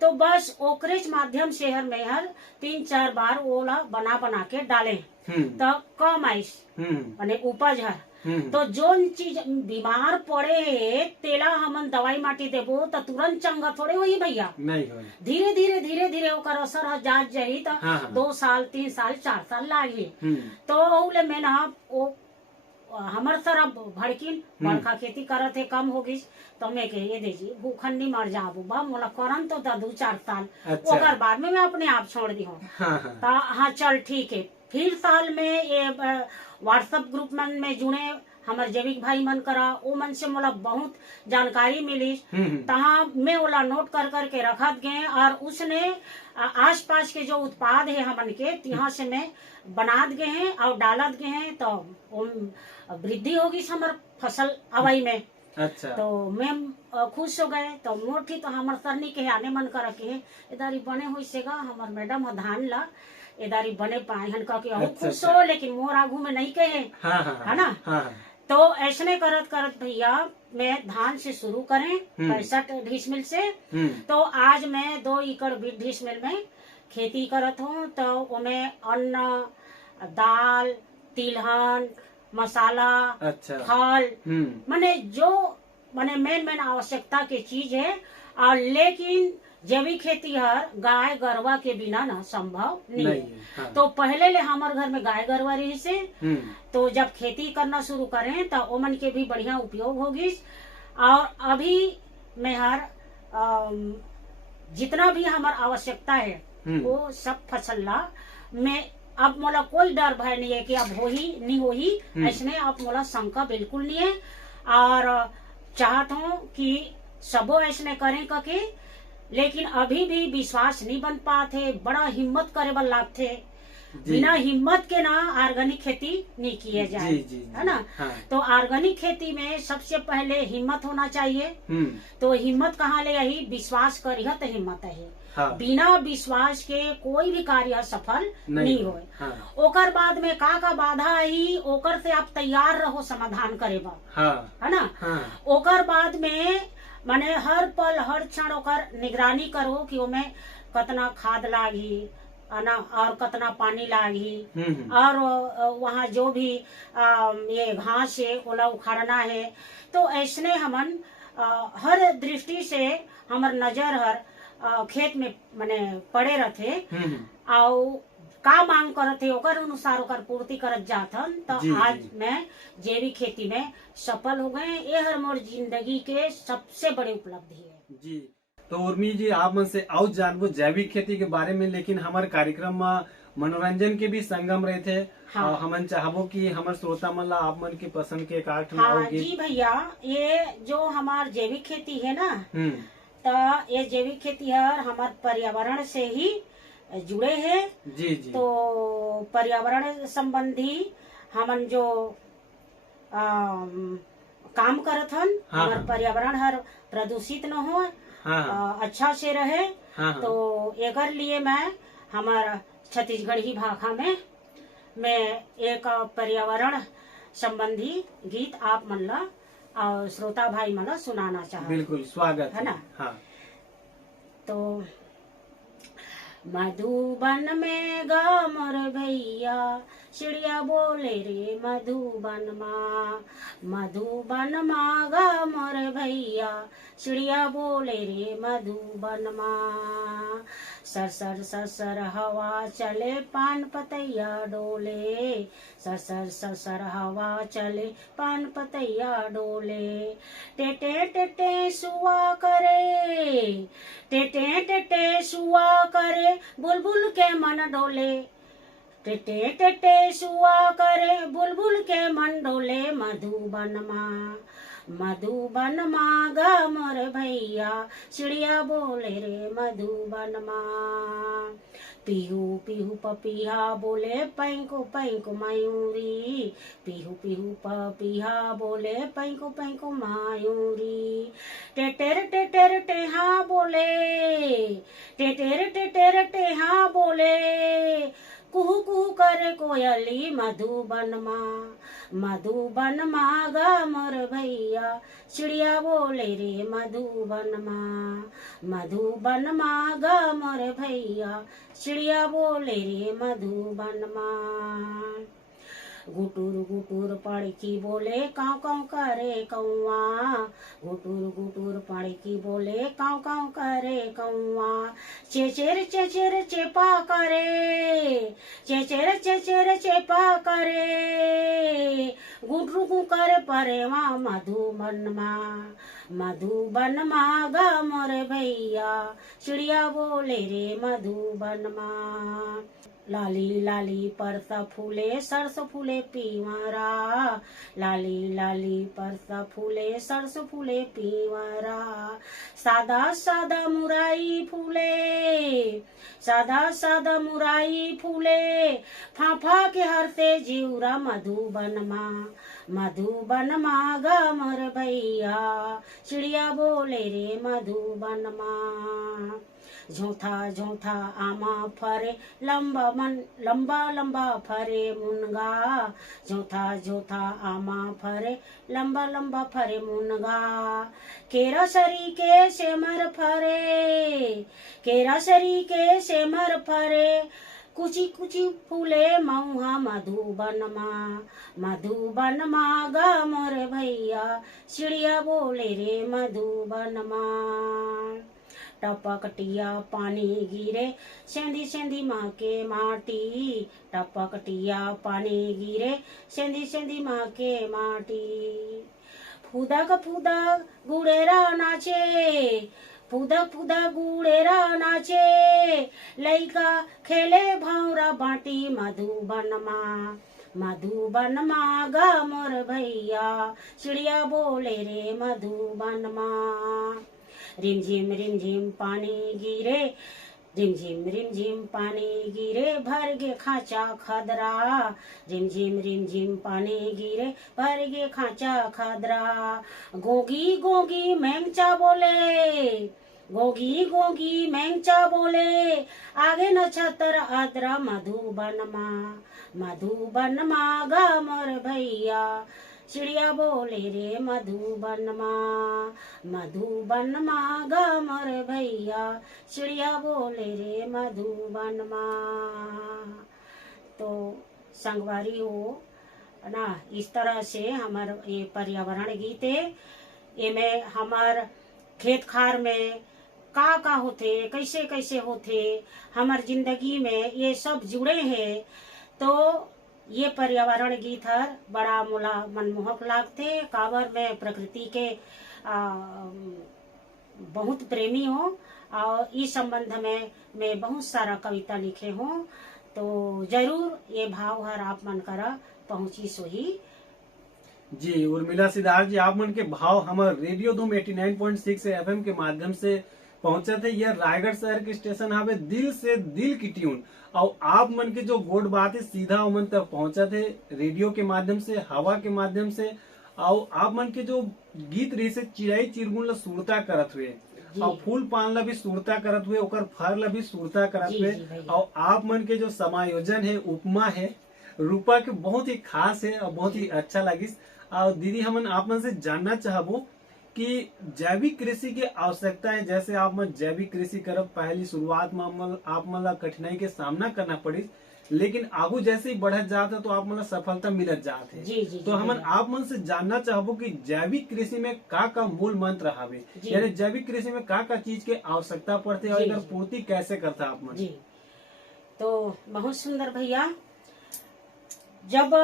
तो बस ओकरेज माध्यम से हर में हर 3-4 बार ओला बना बना के डाले तो कम आइस माने उपज हर। तो जो चीज बीमार पड़े तेला हमन दवाई माटी देबो तो तुरंत चंगा थोड़े होई भैया, नहीं हो। धीरे धीरे धीरे धीरे ओकर असर ह जात जाही तो हाँ। 2 साल 3 साल 4 साल लागी। तो ओले में ना वो हमर सर अब भड़किन बड़का खेती करत है कम होगी तो मैं के ये देजी भूखन नहीं मर जाबू बा मोला करन तो 2-4 साल। अच्छा। ओकर बाद में मैं अपने आप छोड़ दी हूँ। हाँ चल ठीक है। फिर साल में ये व्हाट्सएप ग्रुप में जुड़े हमारे जैविक भाई मन करा, वो मन से मोला बहुत जानकारी मिली। तहाँ मैं ओला नोट कर कर के रखत गए और उसने आस पास के जो उत्पाद है हमन के यहाँ से मैं बनात गए हैं और डालत गए हैं तो वृद्धि होगी हमार फसल अवई में। अच्छा। तो मैं खुश हो गए। तो मोटी तो हमार सरनी के आने मन कर के इधारी बने हुई सेगा हमार मैडम धान ला इधारी बने पाए हन कह के अच्छा, खुश हो, लेकिन मोर आगू में नहीं कहे है ना। तो ऐसने करत करत भैया मैं धान से शुरू करें 65 डिसमिल से। तो आज मैं 2 एकड़ 20 डिसमिल में खेती करत हूँ। तो उनमें अन्न, दाल, तिलहन, मसाला, अच्छा। फल माने जो माने मेन आवश्यकता के चीज है। और लेकिन जैविक खेती हर गाय गरवा के बिना ना संभव नहीं है। हाँ। तो पहले ले हमारे घर में गाय गरवा रही से तो जब खेती करना शुरू करें तो ओमन के भी बढ़िया उपयोग होगी। और अभी मैं हर जितना भी हमार आवश्यकता है वो सब फसल ला मैं अब मोला कोई डर भय नहीं है कि अब हो ही नहीं हो ही, ऐसने अब मोला शंका बिल्कुल नहीं है। और चाहत हूँ कि सबो ऐसने करें करके, लेकिन अभी भी विश्वास नहीं बन पाते, बड़ा हिम्मत करे बल लागथे। बिना हिम्मत के ना ऑर्गेनिक खेती नहीं किया जाए। है ना। हाँ। तो ऑर्गेनिक खेती में सबसे पहले हिम्मत होना चाहिए। तो हिम्मत कहाँ ले आई, विश्वास करिए तो हिम्मत है। हाँ। बिना विश्वास के कोई भी कार्य सफल नहीं हो। हाँ। ओकर बाद में का बाधा आई ओकर से आप तैयार रहो समाधान करे बा। हाँ। है ना। हाँ। ओकर बाद में माने हर पल हर क्षण ओकर निगरानी करो कि ओमे कतना खाद लागी ना और कतना पानी लागी। और वहाँ जो भी ये घास है ओला उखाड़ना है। तो ऐसने हमन हर दृष्टि से हमर नजर हर खेत में माने पड़े रहते और का मांग करते ओकर अनुसार ओकर पूर्ति करत जाथन। तो आज मैं जैविक खेती में सफल हो गए। ये हर मोर जिंदगी के सबसे बड़ी उपलब्धि है जी। तो उर्मी जी आप मन से और जानबो जैविक खेती के बारे में, लेकिन हमारे कार्यक्रम में मनोरंजन के भी संगम रहे थे। हाँ। हमन चाहबो कि हमार श्रोता मन ला आप मन के पसंद के काट में। हाँ जी भैया, ये जो हमार जैविक खेती है ना, तो ये जैविक खेती है हमार पर्यावरण से ही जुड़े हैं। जी जी। तो पर्यावरण संबंधी हमन जो काम करत हन। हाँ। हमार पर्यावरण हर प्रदूषित न हो। हाँ। अच्छा से रहे। हाँ। तो एकर लिए मैं हमारा छत्तीसगढ़ी भाषा में मैं एक पर्यावरण संबंधी गीत आप मन ला और श्रोता भाई मन ला सुनाना चाहता। बिल्कुल स्वागत है ना। हाँ। तो मधुबन में गा मोर भैया चिड़िया बोले रे मधुबन माँ, मधुबन माँ गा मोर भैया चिड़िया बोले रे मधुबन माँ। सरसर सरसर हवा चले पान पतैया डोले, सरसर सरसर हवा चले पान पतैया डोले। टेटे टेटे सुआ करे, टेटे टेटे सुआ करे बुलबुल के मन डोले, टेटे टेटे सुआ करे बुलबुल के मन डोले मधुबन माँ, मधुबन माँ गा मोर भैया चिड़िया बोले रे मधुबन माँ। पीहू पीहू पपिया बोले पैंको पैंको मयूरी, पीहू पीहू पपिया बोले पैंको पैंको मयूरी। टेटेर टेटेर टेहा बोले, टेटेर टेटेर टेहा बोले, कुहू कुहू करे कोयली मधुबन माँ। मधुबन माँ गा मोर भैया चिड़िया बोले रे मधुबन माँ। मधुबन माँ गा मोर भैया चिड़िया बोले रे मधुबन माँ। गुटुर गुटुर पड़की बोले काँव काँव करे कौआ, गुटुर गुटुर पड़की बोले काँव काँव करे कौआ। चेचेर चेचेर चेपा करे, चेचेर चेचेर चेपा करे, गुटरू करे परेवा मधुबन माँ। मधुबन माँ गा मोर भैया चिड़िया बोले रे मधुबन माँ। लाली लाली परसा फूले सरसों फूले पीवरा, लाली लाली परसा फूले सरसों फूले पीवरा। सादा सादा मुराई फूले, सादा सादा मुराई फूले, फाफा के हर से जीवरा मधुबन माँ। मधुबन माँ गा मोर भैया चिड़िया बोले रे मधुबन माँ। झोथा झोथा आमा फरे लंबा मन लंबा लंबा फरे मुनगा, झोथा झोथा आमा फरे लंबा लंबा फरे मुनगा। केरासरी के सेमर फरे, केरासरी के सेमर फरे, कुची कुची फूले मऊहा मधुबन माँ। मधुबन माँ गा मोर भैया चिड़िया बोले रे मधुबन माँ। टपकटिया पानी गिरे सेंधी सेंधी माँ के माटी, टपकटिया पानी गिरे सेंधी सेंधी माँ के माटी। फुदक फुदक गुड़ेरा नाचे, फुदक फुदक गुड़ेरा नाचे, लइका खेले भौरा बाटी मधुबन माँ। मधुबन माँ गा मोर भैया चिड़िया बोले रे मधुबन माँ। रिम झिम पानी गिरे, रिम झिम पानी गिरे भर गे खाचा खदरा, रिम झिम पानी गिरे भर गे खाचा खदरा। गोगी गोगी मैंगचा बोले, गोगी गोगी मैंगचा बोले, आगे नक्षत्र आद्रा मधुबन माँ। मधुबन माँ गा मोर भैया चिड़िया बोले रे मधुबन माँ। मधुबन माँ गा मोर भैया चिड़िया बोले रे मधुबन माँ। तो संगवारी हो ना, इस तरह से हमार ये पर्यावरण गीत है। ये में हमार खेत खार में का होते, कैसे कैसे होते, हमार जिंदगी में ये सब जुड़े हैं। तो ये पर्यावरण गीत हर बड़ा मोला मनमोहक लागते। काबर में प्रकृति के बहुत प्रेमी हूँ और इस संबंध में मैं बहुत सारा कविता लिखे हूँ। तो जरूर ये भाव हर आप मन करा पहुँची सोही। जी उर्मिला सिद्धार्थ जी, आप मन के भाव हमारे रेडियो धूम 89.6 एफएम के माध्यम से पहुंचे थे। यह रायगढ़ शहर के स्टेशन हवे दिल से दिल की ट्यून, और आप मन के जो गोड बात है सीधा उमन तक पहुंचा थे रेडियो के माध्यम से, हवा के माध्यम से। और आप मन के जो गीत रही से चिड़ाई चिरगुन ला सुरता करत हुए, और फूल पान ला भी सुरता करत हुए, ओकर फर ला भी सुरता करत हुए। और आप मन के जो समायोजन है, उपमा है, रूपा के बहुत ही खास है और बहुत ही अच्छा लगिस। और दीदी हमन आप मन से जानना चाहबो कि जैविक कृषि की आवश्यकता है। जैसे आप मन जैविक कृषि करब, पहली शुरुआत में आप मन ला कठिनाई के सामना करना पड़ी, लेकिन आगू जैसे ही बढ़त जाता तो आप मन ला सफलता मिलत जात है। तो हमन आप मन से जानना चाहबो कि जैविक कृषि में का मूल मंत्र हावे, यानी जैविक कृषि में का चीज के आवश्यकता पड़ते और एकर पूर्ति कैसे करता आप मन। तो बहुत सुंदर भैया, जब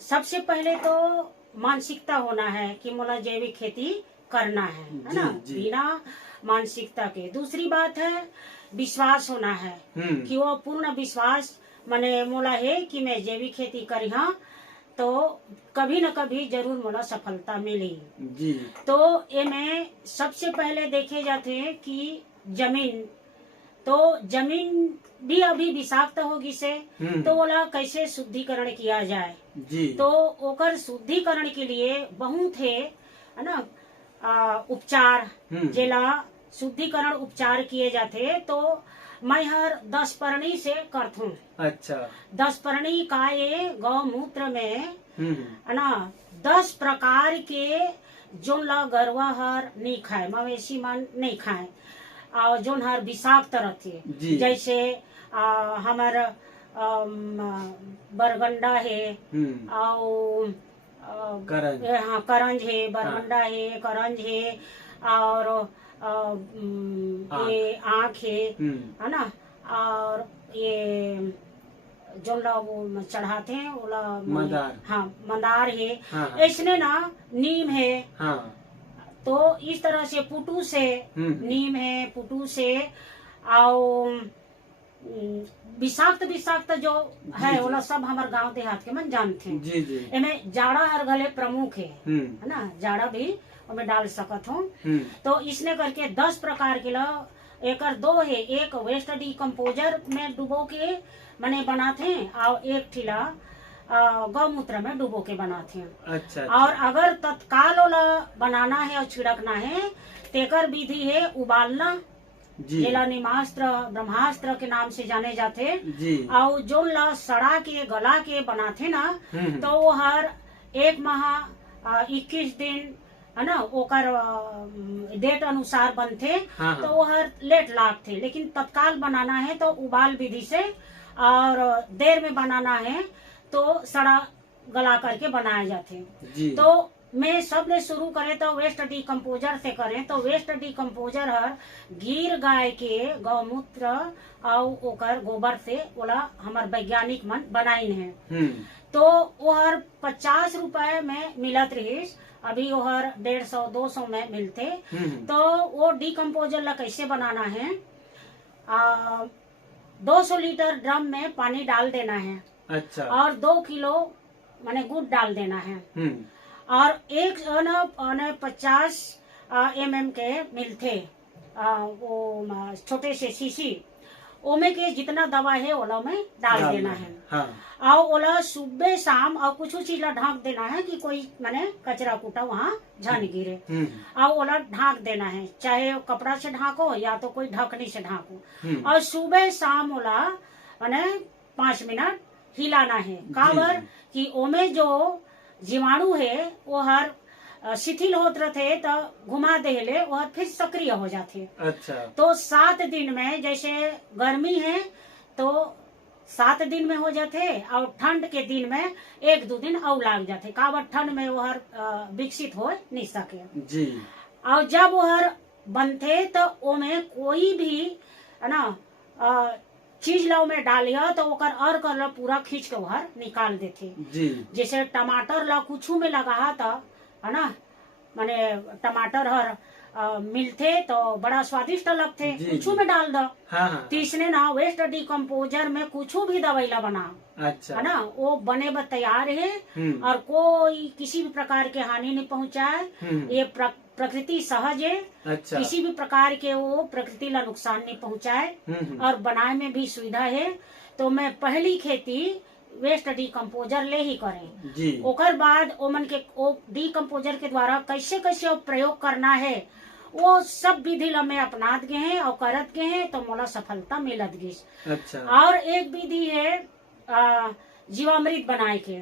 सबसे पहले तो मानसिकता होना है कि मोला जैविक खेती करना है ना, बिना मानसिकता के। दूसरी बात है विश्वास होना है कि वो पूर्ण विश्वास मने मोला है कि मैं जैविक खेती करी हाँ तो कभी न कभी जरूर मोला सफलता मिली। जी। तो ये में सबसे पहले देखे जाते कि जमीन, तो जमीन भी अभी विषाक्त होगी से, तो बोला कैसे शुद्धिकरण किया जाए। जी। तो ओकर शुद्धिकरण के लिए बहुत है ना उपचार, जेला शुद्धिकरण उपचार किए जाते। तो मैं हर 10 परणी से करथूं। अच्छा। 10 परणी का ये गौमूत्र में है ना 10 प्रकार के जोन ला गरवा हर नहीं खाए, मवेशी मन नहीं खाए, और जोन हर विषाक्त रहते, जैसे हमार बरगंडा है और करंज है, बरगंडा है, करंज है, और ये आँख है ना, और ये जो वो चढ़ाते हैं ओला मंदार, हाँ मंदार है, ऐसने ना नीम है। तो इस तरह से पुटू से नीम है, पुटू से और विषाक्त जो है वो सब हमारे गांव देहात के मन जानते हैं। जी जी। इनमें जाड़ा हर गले प्रमुख है ना, जाड़ा भी मैं डाल सकत हूँ। तो इसने करके 10 प्रकार के एकर 2 है, एक वेस्ट डिकम्पोजर में डुबो के मने बनाते हैं और एक ठिला गौमूत्र में डुबो के बनाते हैं। अच्छा। और अगर तत्काल वाला बनाना है और छिड़कना है तेकर विधि है उबालना, जेला निमास्त्र ब्रह्मास्त्र के नाम से जाने जाते। और जो ला सड़ा के गला के बनाते ना, तो वो हर 1 माह 21 दिन है ना ओकर डेट अनुसार बनते। तो वो हर लेट लागते, लेकिन तत्काल बनाना है तो उबाल विधि से, और देर में बनाना है तो सड़ा गला करके बनाए जाते। तो मैं सबले शुरू करें तो वेस्ट डिकम्पोजर से करें। तो वेस्ट डिकम्पोजर हर गिर गाय के गौमूत्र और ओकर गोबर से ओला हमार वैज्ञानिक मन बनाइन है। तो वो हर 50 रुपए में मिलत रही, अभी वो हर 150-200 में मिलते। तो वो डिकम्पोजर ला कैसे बनाना है, 200 लीटर ड्रम में पानी डाल देना है। अच्छा। और 2 किलो माने गुड़ डाल देना है। और एक 50 mm के मिलते वो छोटे से शीशी, ओमे के जितना दवा है ओला में डाल देना है। और ओला सुबह शाम और कुछ चीज ला ढांक देना है कि कोई माने कचरा कूटा वहाँ झन गिरे। और ओला ढांक देना है, चाहे कपड़ा से ढांको या तो कोई ढकनी से ढांको। और सुबह शाम ओला माने 5 मिनट हिलाना है। काबर कि ओमे जो जीवाणु है वो हर शिथिल होत रहते, तो घुमा देले वो फिर सक्रिय हो जाते। अच्छा। तो 7 दिन में, जैसे गर्मी है तो 7 दिन में हो जाते, और ठंड के दिन में 1-2 दिन और लाग जाते। काबर ठंड में वो हर विकसित हो नहीं सके जी। और जब वो हर बनते तो ओमे कोई भी है ना चीज ला में डालिया तो ओकर और कर पूरा खींच के बाहर निकाल देते जी। जैसे टमाटर ला कुछ में लगा था है ना, माने टमाटर हर मिलते तो बड़ा स्वादिष्ट लगते, कुछ में डाल दो। तीसरे ना वेस्ट डिकम्पोजर में कुछ भी दवाई ला बना। अच्छा। है ना, वो बने ब तैयार है और कोई किसी भी प्रकार के हानि नहीं पहुँचाए। ये प्रकृति सहज है। अच्छा। किसी भी प्रकार के वो प्रकृति ला नुकसान नहीं पहुँचाए, और बनाए में भी सुविधा है। तो मैं पहली खेती वेस्ट डिकम्पोजर ले ही करें जी। ओकर बाद ओमन के डिकम्पोजर के द्वारा कैसे कैसे प्रयोग करना है वो सब विधि ला मैं अपनात गए हैं और करत गए हैं, तो मोला सफलता मिलत गई। अच्छा। और एक विधि है जीवामृत बनाए के।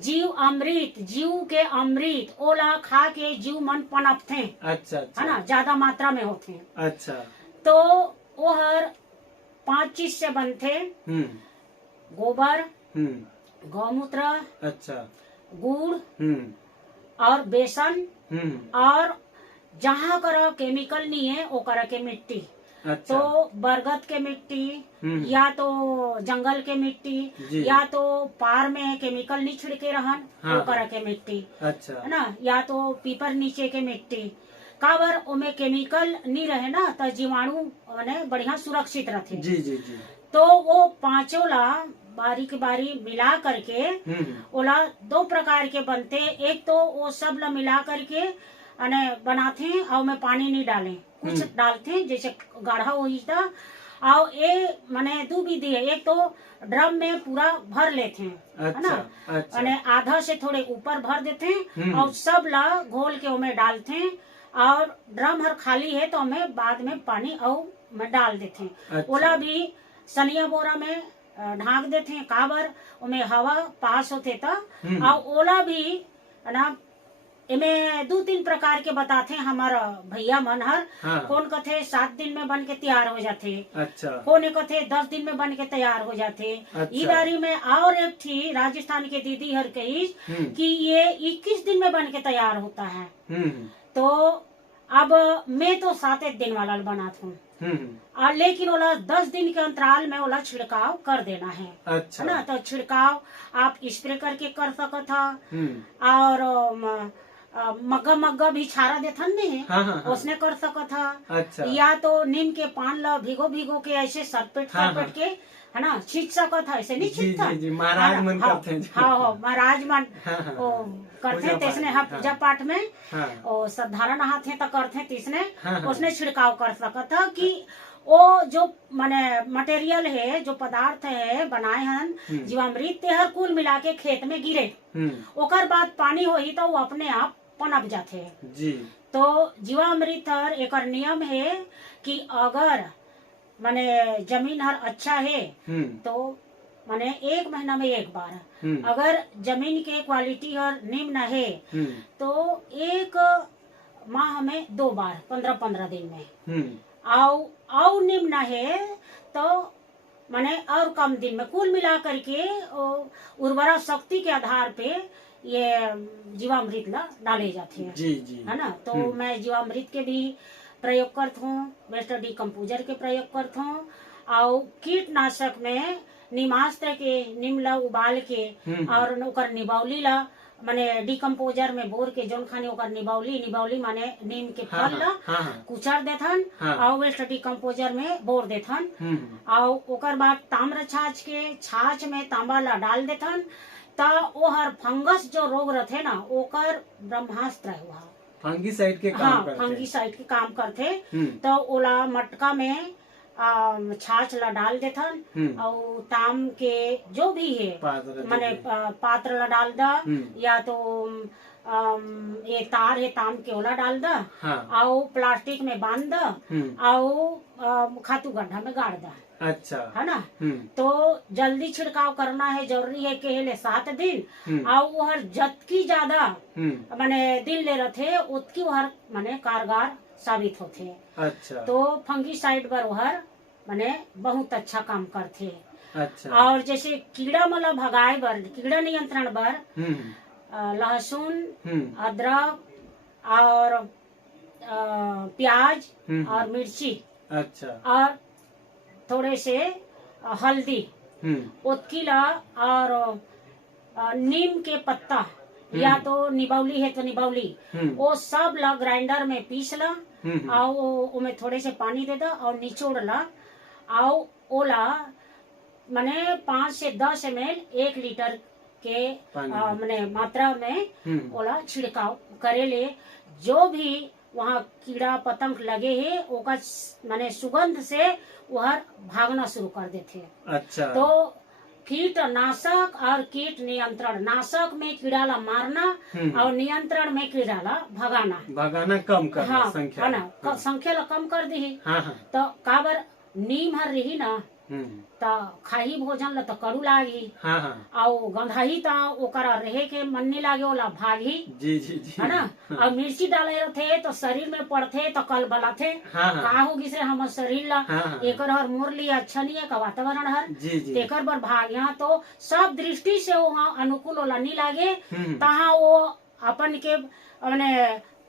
जीव अमृत, जीव के अमृत ओला खा के जीव मन पनपते। अच्छा। है ना, ज्यादा मात्रा में होते। अच्छा। तो वो हर 5 चीज से बनते, गोबर, गौमूत्र, अच्छा, गुड़ और बेसन, और जहाँ कर केमिकल नहीं है वो कर के मिट्टी। अच्छा। तो बरगद के मिट्टी या तो जंगल के मिट्टी या तो पार में केमिकल नहीं छिड़के रहन वो कर के मिट्टी। अच्छा। है ना, या तो पीपर नीचे के मिट्टी। काबर ओमे केमिकल नहीं रहे ना, तो जीवाणु बढ़िया सुरक्षित रहते जी जी जी। तो वो 5 ला बारी के बारी मिला करके ओला 2 प्रकार के बनते। एक तो वो सब ला मिला करके अने बनाते और में पानी नहीं डाले, कुछ डालते जैसे गाढ़ा हो था। और ये माने 2 विधि है। एक तो ड्रम में पूरा भर लेते हैं, है ना, अने आधा से थोड़े ऊपर भर देते हैं और सब ला घोल के उमें डालते हैं। और ड्रम हर खाली है तो हमें बाद में पानी और में डाल देते हैं। ओला भी सनिया बोरा में ढाक देते हैं, काबर उमें हवा पास होते था। और ओला भी ना इमें 2-3 प्रकार के बताते हैं हमारा भैया मन हर। कौन कथे 7 दिन में बन के तैयार हो जाते, कौन कथे 10 दिन में बन के तैयार हो जाते। ई बारी में और एक थी राजस्थान के दीदी हर कही कि ये 21 दिन में बन के तैयार होता है। तो अब मैं तो 7 दिन वाला बनाता हूँ, और लेकिन ओला 10 दिन के अंतराल में ओला छिड़काव कर देना है। अच्छा। ना तो छिड़काव आप स्प्रे करके कर सकत था। और मग्गा भी छारा देथन में उसने कर सकत था। अच्छा। या तो नीम के पान ला भिगो के ऐसे सरपेट के है ना छींच सकत था, ऐसे नहीं छींचता। महाराज मन करते हैं। हाँ महाराज मन करते तेसने पूजा पाठ में और साधारण हाथ है तो करते तीसने उसने छिड़काव कर सकत था कि वो जो माने मटेरियल है, जो पदार्थ है बनाए हन जीवामृत ते हर कुल मिला के खेत में गिरे। ओकर बाद पानी होही तो वो अपने आप पनप जाते जी। तो जीवामृत हर एक नियम है कि अगर माने जमीन हर अच्छा है तो माने 1 महीना में 1 बार। अगर जमीन के क्वालिटी हर निम्न है तो 1 माह में 2 बार 15-15 दिन में। आओ निम्न है तो माने और कम दिन में। कुल मिला करके उर्वरा शक्ति के आधार पे ये जीवामृत ला डाले जाते हैं जी, है ना। तो मैं जीवामृत के भी प्रयोग करता हूँ, वेस्ट डिकम्पोजर के प्रयोग करता हूँ। और कीटनाशक में निमास्त्र के नीम ला उबाल के और ओकर निबौली ला माने डिकम्पोजर में बोर के जोन खाने ओकर निबौली माने नीम के फल ला कुचर देथन और वेस्ट डिकम्पोजर में बोर देथन। और ओकर बाद ताम्र छाछ में तांबा ला डाल देथन। ता वो हर फंगस जो रोग रहते ना ओकर ब्रह्मास्त्र है, वहाँ फंगीसाइड के काम करते। फंगीसाइड के काम करते। तो ओला मटका में छाछ ला डाल देथन और ताम के जो भी है माने पात्र ला डाल दा। या तो ये तार है ताम के ओला डाल दा और प्लास्टिक में बांध दा और खातू गड्ढा में गाड़ दा। अच्छा, है ना। तो जल्दी छिड़काव करना है, जरूरी है कि 7 दिन। और वो हर जतकी ज्यादा माने दिन ले रहे उतकी हर माने कारगर साबित होते। अच्छा। तो फंगीसाइड बर हर माने बहुत अच्छा काम करते। अच्छा। और जैसे कीड़ा मला भगाए बर, कीड़ा नियंत्रण बर लहसुन, अदरक और प्याज और मिर्ची, अच्छा, और थोड़े से हल्दी उतकीला और नीम के पत्ता या तो निबौली है तो निबौली, वो सब ला ग्राइंडर में पीस ला और उमें थोड़े से पानी दे दा और निचोड़ ला और ओला माने 5 से 10 ml 1 लीटर के माने मात्रा में ओला छिड़काव करे ले। जो भी वहाँ कीड़ा पतंग लगे है ओका माने सुगंध से वह भागना शुरू कर देते। अच्छा। तो कीटनाशक और कीट नियंत्रण, नाशक में कीड़ा ला मारना और नियंत्रण में कीड़ा ला भगाना कम कर। हाँ, संख्या है ना, संख्या ला कम कर दी। तो काबर नीम हर रही ना तो खाही भोजन ला तो करू लागी और गंधाही तो ओकरा रहे के मन नहीं लागे ओला भागी जी, है ना। और मिर्ची डाले रहते तो शरीर में पड़ते तो कल बलाते का होगी से हम शरीर ला एकर हर मोर लिए अच्छा नहीं है का वातावरण हर तेकर बर भाग। यहाँ तो सब दृष्टि से वहाँ अनुकूल ओला नहीं लागे तहाँ वो अपन के अपने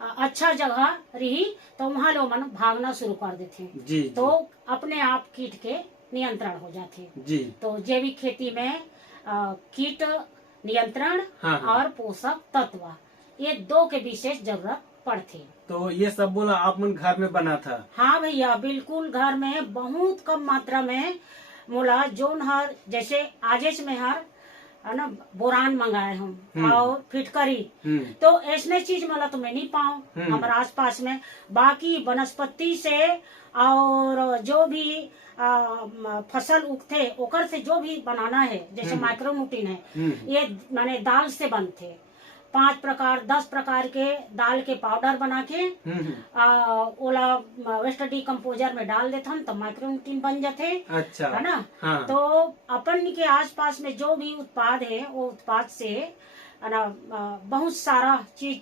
अच्छा जगह रही तो वहाँ लोग मन भागना शुरू कर देते। तो अपने आप कीट के नियंत्रण हो जाते जी। तो जैविक खेती में कीट नियंत्रण और पोषक तत्व ये 2 के विशेष जरूरत पड़ती। तो ये सब बोला आप मन घर में बना था? हाँ भैया, बिल्कुल घर में बहुत कम मात्रा में मोला जोन हर जैसे आजेच में हर है ना बोरान मंगाए हम और फिटकरी तो ऐसने चीज मला तो मैं नहीं पाऊँ हमारे आस पास में। बाकी वनस्पति से और जो भी फसल उगते ओकर से जो भी बनाना है जैसे माइक्रोन्यूट्रिएंट है ये माने दाल से बनते 5 प्रकार 10 प्रकार के दाल के पाउडर बना के ओला वेस्ट डिकम्पोजर में डाल देते हम तो माइक्रोन्यूट्रिएंट बन जाते। अच्छा है ना। हाँ। तो अपन के आसपास में जो भी उत्पाद है वो उत्पाद से है ना बहुत सारा चीज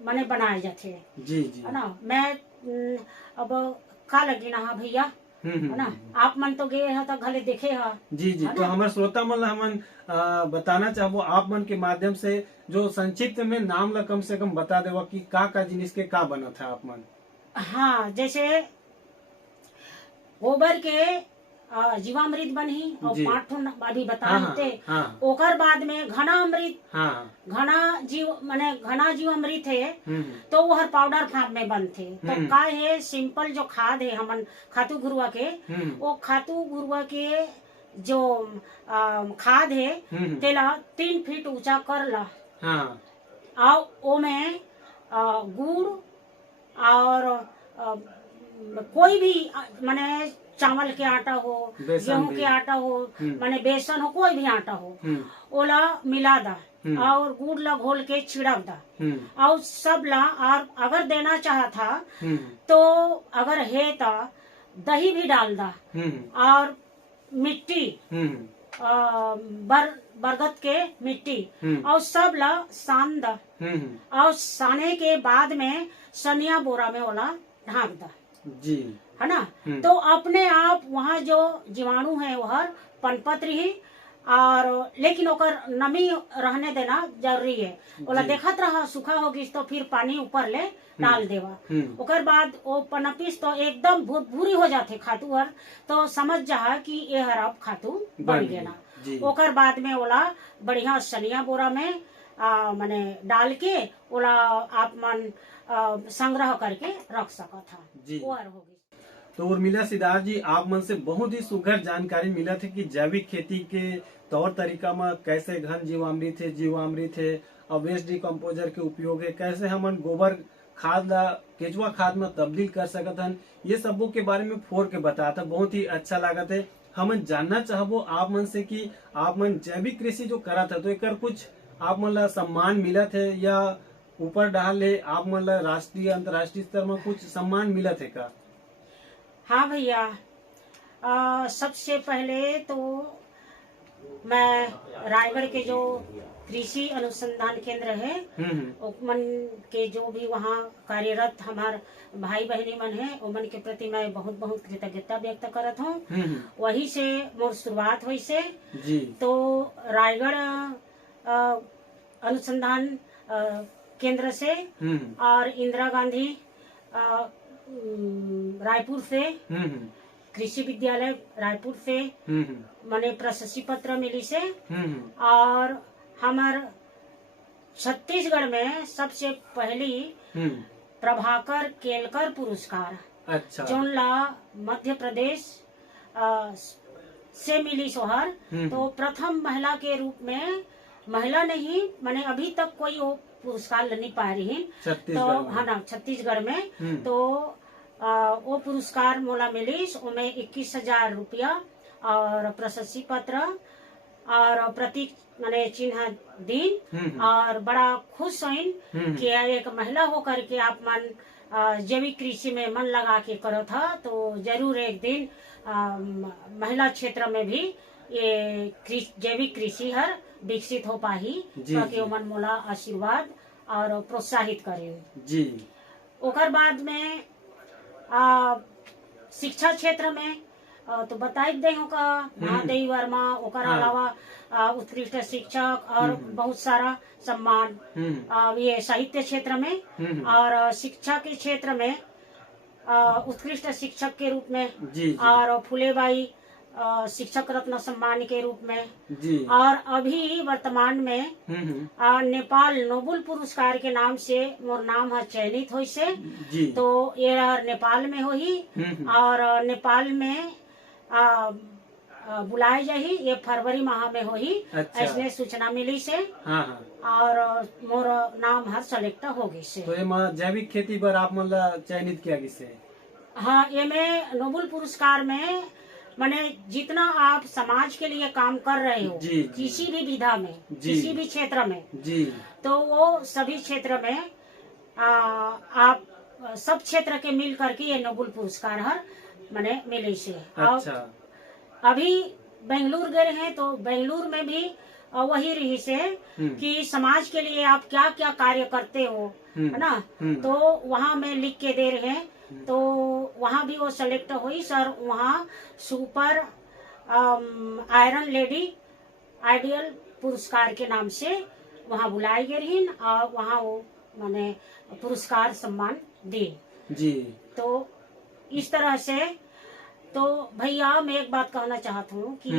माने बनाए जाते। जी जी है ना। मैं अब का लगी ना हाँ भैया है ना आप मन तो गए है तो घले देखे है। जी जी तो हमारे श्रोता मन हमन बताना चाहबो आप मन के माध्यम से जो संक्षिप्त में नाम ला कम से कम बता देवा कि का जिनिस के का बना था आप मन। हाँ जैसे गोबर के जीवामृत बनी और 5 ठो अभी बता देते। हाँ। ओकर बाद में घना अमृत। हाँ। घना जीवामृत है तो वो हर पाउडर फॉर्म में बनते। तो का है सिंपल जो खाद है हमन खातू गुरुआ के वो खातू गुरुआ के जो खाद है तेला 3 फीट ऊंचा कर ला। हाँ। और वो में गुड़ और कोई भी माने चावल के आटा हो गेहूं के आटा हो माने बेसन हो कोई भी आटा हो ओला मिला दा और गुड़ ला घोल के छिड़क दा और सब ला और अगर देना चाहा था तो अगर है तो दही भी डाल दा और मिट्टी बरगद के मिट्टी और सब ला सान दा और साने के बाद में सनिया बोरा में ओला ढाक दा। जी है ना। तो अपने आप वहाँ जो जीवाणु है वह पनपत रही और लेकिन ओकर नमी रहने देना जरूरी है। ओला देखत रहा सूखा होगी तो फिर पानी ऊपर ले डाल देवा। ओकर बाद वो पनपिस तो एकदम भूरी हो जाते खातू हर तो समझ जा कि ये हर अब खातू बन गया। ओकर बाद में ओला बढ़िया सनिया बोरा में माने डाल के ओला आप मन संग्रह करके रख सका था। वो होगी। तो उर्मिला सिद्धार्थ जी आप मन से बहुत ही सुघर जानकारी मिला थे कि जैविक खेती के तौर तरीका में कैसे घन जीवामृत है और वेस्ट डिकम्पोजर के उपयोग है कैसे हमन गोबर खाद ला केचुआ खाद में तब्दील कर सकत हन ये सबों के बारे में फोड़ के बताया था। बहुत ही अच्छा लगा था। हमन जानना चाहबो आप मन से कि आप मन जैविक कृषि जो करा था तो एक कुछ आप मन ला सम्मान मिला थे या ऊपर डाल है आप मन ला राष्ट्रीय अंतर्राष्ट्रीय स्तर में कुछ सम्मान मिला थे का। हाँ भैया सबसे पहले तो मैं रायगढ़ के जो कृषि अनुसंधान केंद्र है मन के जो भी वहाँ कार्यरत हमारे भाई बहनी मन है उमन के प्रति मैं बहुत बहुत कृतज्ञता व्यक्त करत हूँ। वही से मोर शुरुआत हुई से तो रायगढ़ अनुसंधान केंद्र से और इंदिरा गांधी रायपुर से कृषि विद्यालय रायपुर से मैंने प्रशस्ति पत्र मिली से और हमार छत्तीसगढ़ में सबसे पहली प्रभाकर केलकर पुरस्कार अच्छा जोन ला मध्य प्रदेश से मिली सोहर तो प्रथम महिला के रूप में महिला नहीं मैंने अभी तक कोई वो पुरस्कार नहीं पा रही तो हाँ ना छत्तीसगढ़ में तो वो पुरस्कार मोला मिली उसमें 21,000 रुपया और प्रशस्ति पत्र और प्रतीक माने चिन्ह दिन और बड़ा खुश हुई कि एक महिला होकर के आप मन जैविक कृषि में मन लगा के करो था तो जरूर एक दिन महिला क्षेत्र में भी ये जैविक कृषि हर विकसित हो पाही ताकि मन मोला आशीर्वाद और प्रोत्साहित करे जी। ओकर बाद में शिक्षा क्षेत्र में तो बताई दे का महादेवी वर्मा ओकर अलावा उत्कृष्ट शिक्षक और बहुत सारा सम्मान ये साहित्य क्षेत्र में और शिक्षा के क्षेत्र में उत्कृष्ट शिक्षक के रूप में जी। और फुलेबाई शिक्षक रत्न सम्मान के रूप में जी। और अभी वर्तमान में नेपाल नोबेल पुरस्कार के नाम से मोर नाम है चयनित हुई से जी। तो ये नेपाल में हुई और नेपाल में बुलाए जाही, ये फरवरी माह में होही। अच्छा। ऐसने सूचना मिली से। हाँ हाँ। और मोर नाम हर सेलेक्ट हो गई से। तो ये जैविक खेती पर आप मतलब चयनित किया किसे? हाँ, ये में नोबेल पुरस्कार में माने जितना आप समाज के लिए काम कर रहे हो, जी, किसी भी विधा में, जी, किसी भी क्षेत्र में, जी, तो वो सभी क्षेत्र में आप सब क्षेत्र के मिल करके ये नोबेल पुरस्कार हर माने मिले से। अच्छा। अभी बेंगलुरु गए हैं तो बेंगलुरु में भी वही रही से कि समाज के लिए आप क्या क्या कार्य करते हो, है ना। तो वहाँ में लिख के दे रहे हैं, तो वहाँ भी वो सेलेक्ट हुई सर। वहाँ सुपर आयरन लेडी आइडियल पुरस्कार के नाम से वहाँ बुलाई गई रही और वहाँ वो माने पुरस्कार सम्मान दी जी। तो इस तरह से तो भैया मैं एक बात कहना चाहता हूँ कि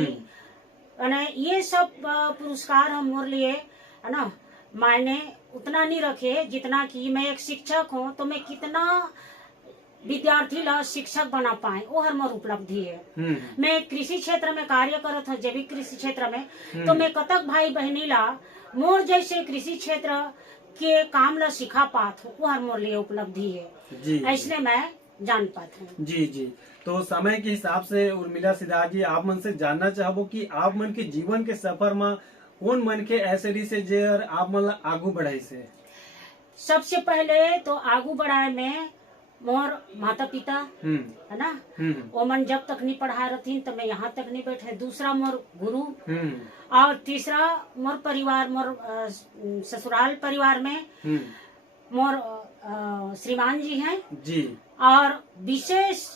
ये सब पुरस्कार हम मोर लिए, है ना, मायने उतना नहीं रखे जितना कि मैं एक शिक्षक हूँ तो मैं कितना विद्यार्थी ला शिक्षक बना पाए वो हर मोर उपलब्धि है। मैं कृषि क्षेत्र में कार्य करत हूँ, जैविक कृषि क्षेत्र में, तो मैं कतक भाई बहनी ला मोर जैसे कृषि क्षेत्र के काम ला सिखा पात हूँ, वो हर मोर लिए उपलब्धि है। ऐसने मैं जान पाती हूँ। जी जी। तो समय के हिसाब से उर्मिला सिदार जी, आप मन से जानना चाहबो कि आप मन के जीवन के सफर में कौन मन के ऐसे रही से जेर आप मन आगू बढ़ाई से? सबसे पहले तो आगू बढ़ाए में मोर माता पिता, है ना, वो मन जब तक नहीं पढ़ा रही तो मैं यहाँ तक नहीं बैठे। दूसरा मोर गुरु, और तीसरा मोर परिवार, मोर ससुराल परिवार में मोर श्रीमान जी हैं जी। और विशेष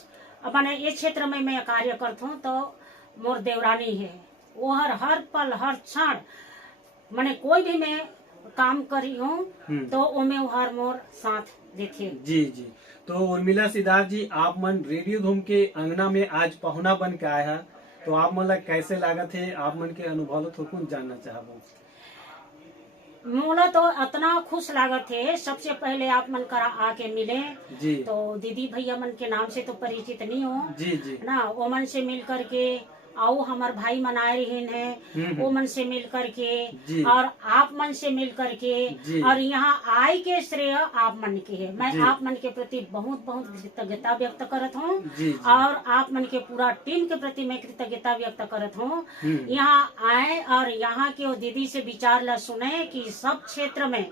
अपने ये क्षेत्र में मैं कार्य करता हूँ तो मोर देवरानी है। वो हर पल हर क्षण मैंने कोई भी मैं काम करी हूँ तो वो में हर मोर साथ देते। जी जी। तो उर्मिला सिदार जी, आप मन रेडियो धूम के अंगना में आज पहुना बन के आया है, तो आप मन कैसे लागत है? आप मन के अनुभव थोड़ा जानना चाहबो। मोला तो इतना खुश लागत है। सबसे पहले आप मन करा आके मिले जी। तो दीदी भैया मन के नाम से तो परिचित नहीं हो, जी जी, ना, वो मन से मिल करके आओ हमार भाई मनाए रहे हैं, वो मन से मिल करके और आप मन से मिल करके और यहाँ आए के श्रेय आप मन के है। मैं आप मन के प्रति बहुत बहुत कृतज्ञता व्यक्त करत हूँ और आप मन के पूरा टीम के प्रति मैं कृतज्ञता व्यक्त करत हूँ। यहाँ आए और यहाँ के वो दीदी से विचार ला सुने कि सब क्षेत्र में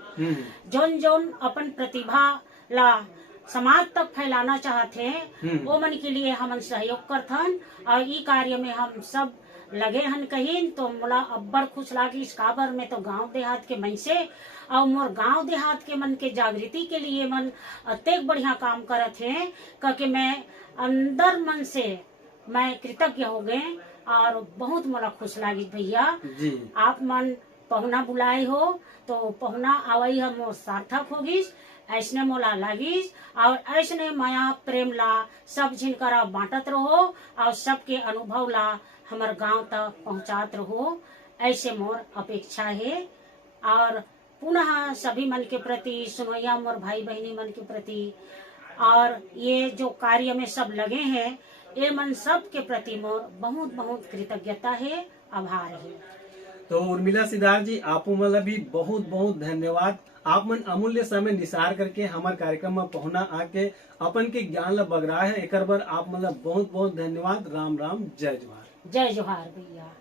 जोन जोन अपन प्रतिभा ला समाज तक फैलाना चाहते हैं, वो मन के लिए हम सहयोग करथन और ई कार्य में हम सब लगे हन कहीं। तो मोला अब्बड़ खुश लागी। इस काबर में तो गांव देहात के मन से और मोर गांव देहात के मन के जागृति के लिए मन अतेक बढ़िया काम करत हैं, क्योंकि मैं अंदर मन से मैं कृतज्ञ हो गए और बहुत मोला खुश लागी। भैया आप मन पहुना बुलाए हो तो पहुना आवई हम मोर सार्थक होगी। ऐसने मोला लागिस और ऐसने माया प्रेम ला सब जिनकरा बांटत रहो और सबके अनुभव ला हमार गांव तक पहुंचात रहो, ऐसे मोर अपेक्षा है। और पुनः सभी मन के प्रति, सुनैया मोर भाई बहनी मन के प्रति और ये जो कार्य में सब लगे हैं, ये मन सब के प्रति मोर बहुत बहुत कृतज्ञता है, आभार है। तो उर्मिला सिदार जी, आप मतलब भी बहुत बहुत धन्यवाद। आप मन अमूल्य समय निसार करके हमारे कार्यक्रम में पहुना आके अपन के ज्ञान ला बगरा है, एक बार आप मतलब बहुत बहुत धन्यवाद। राम राम, जय जोहार। जय जोहार भैया।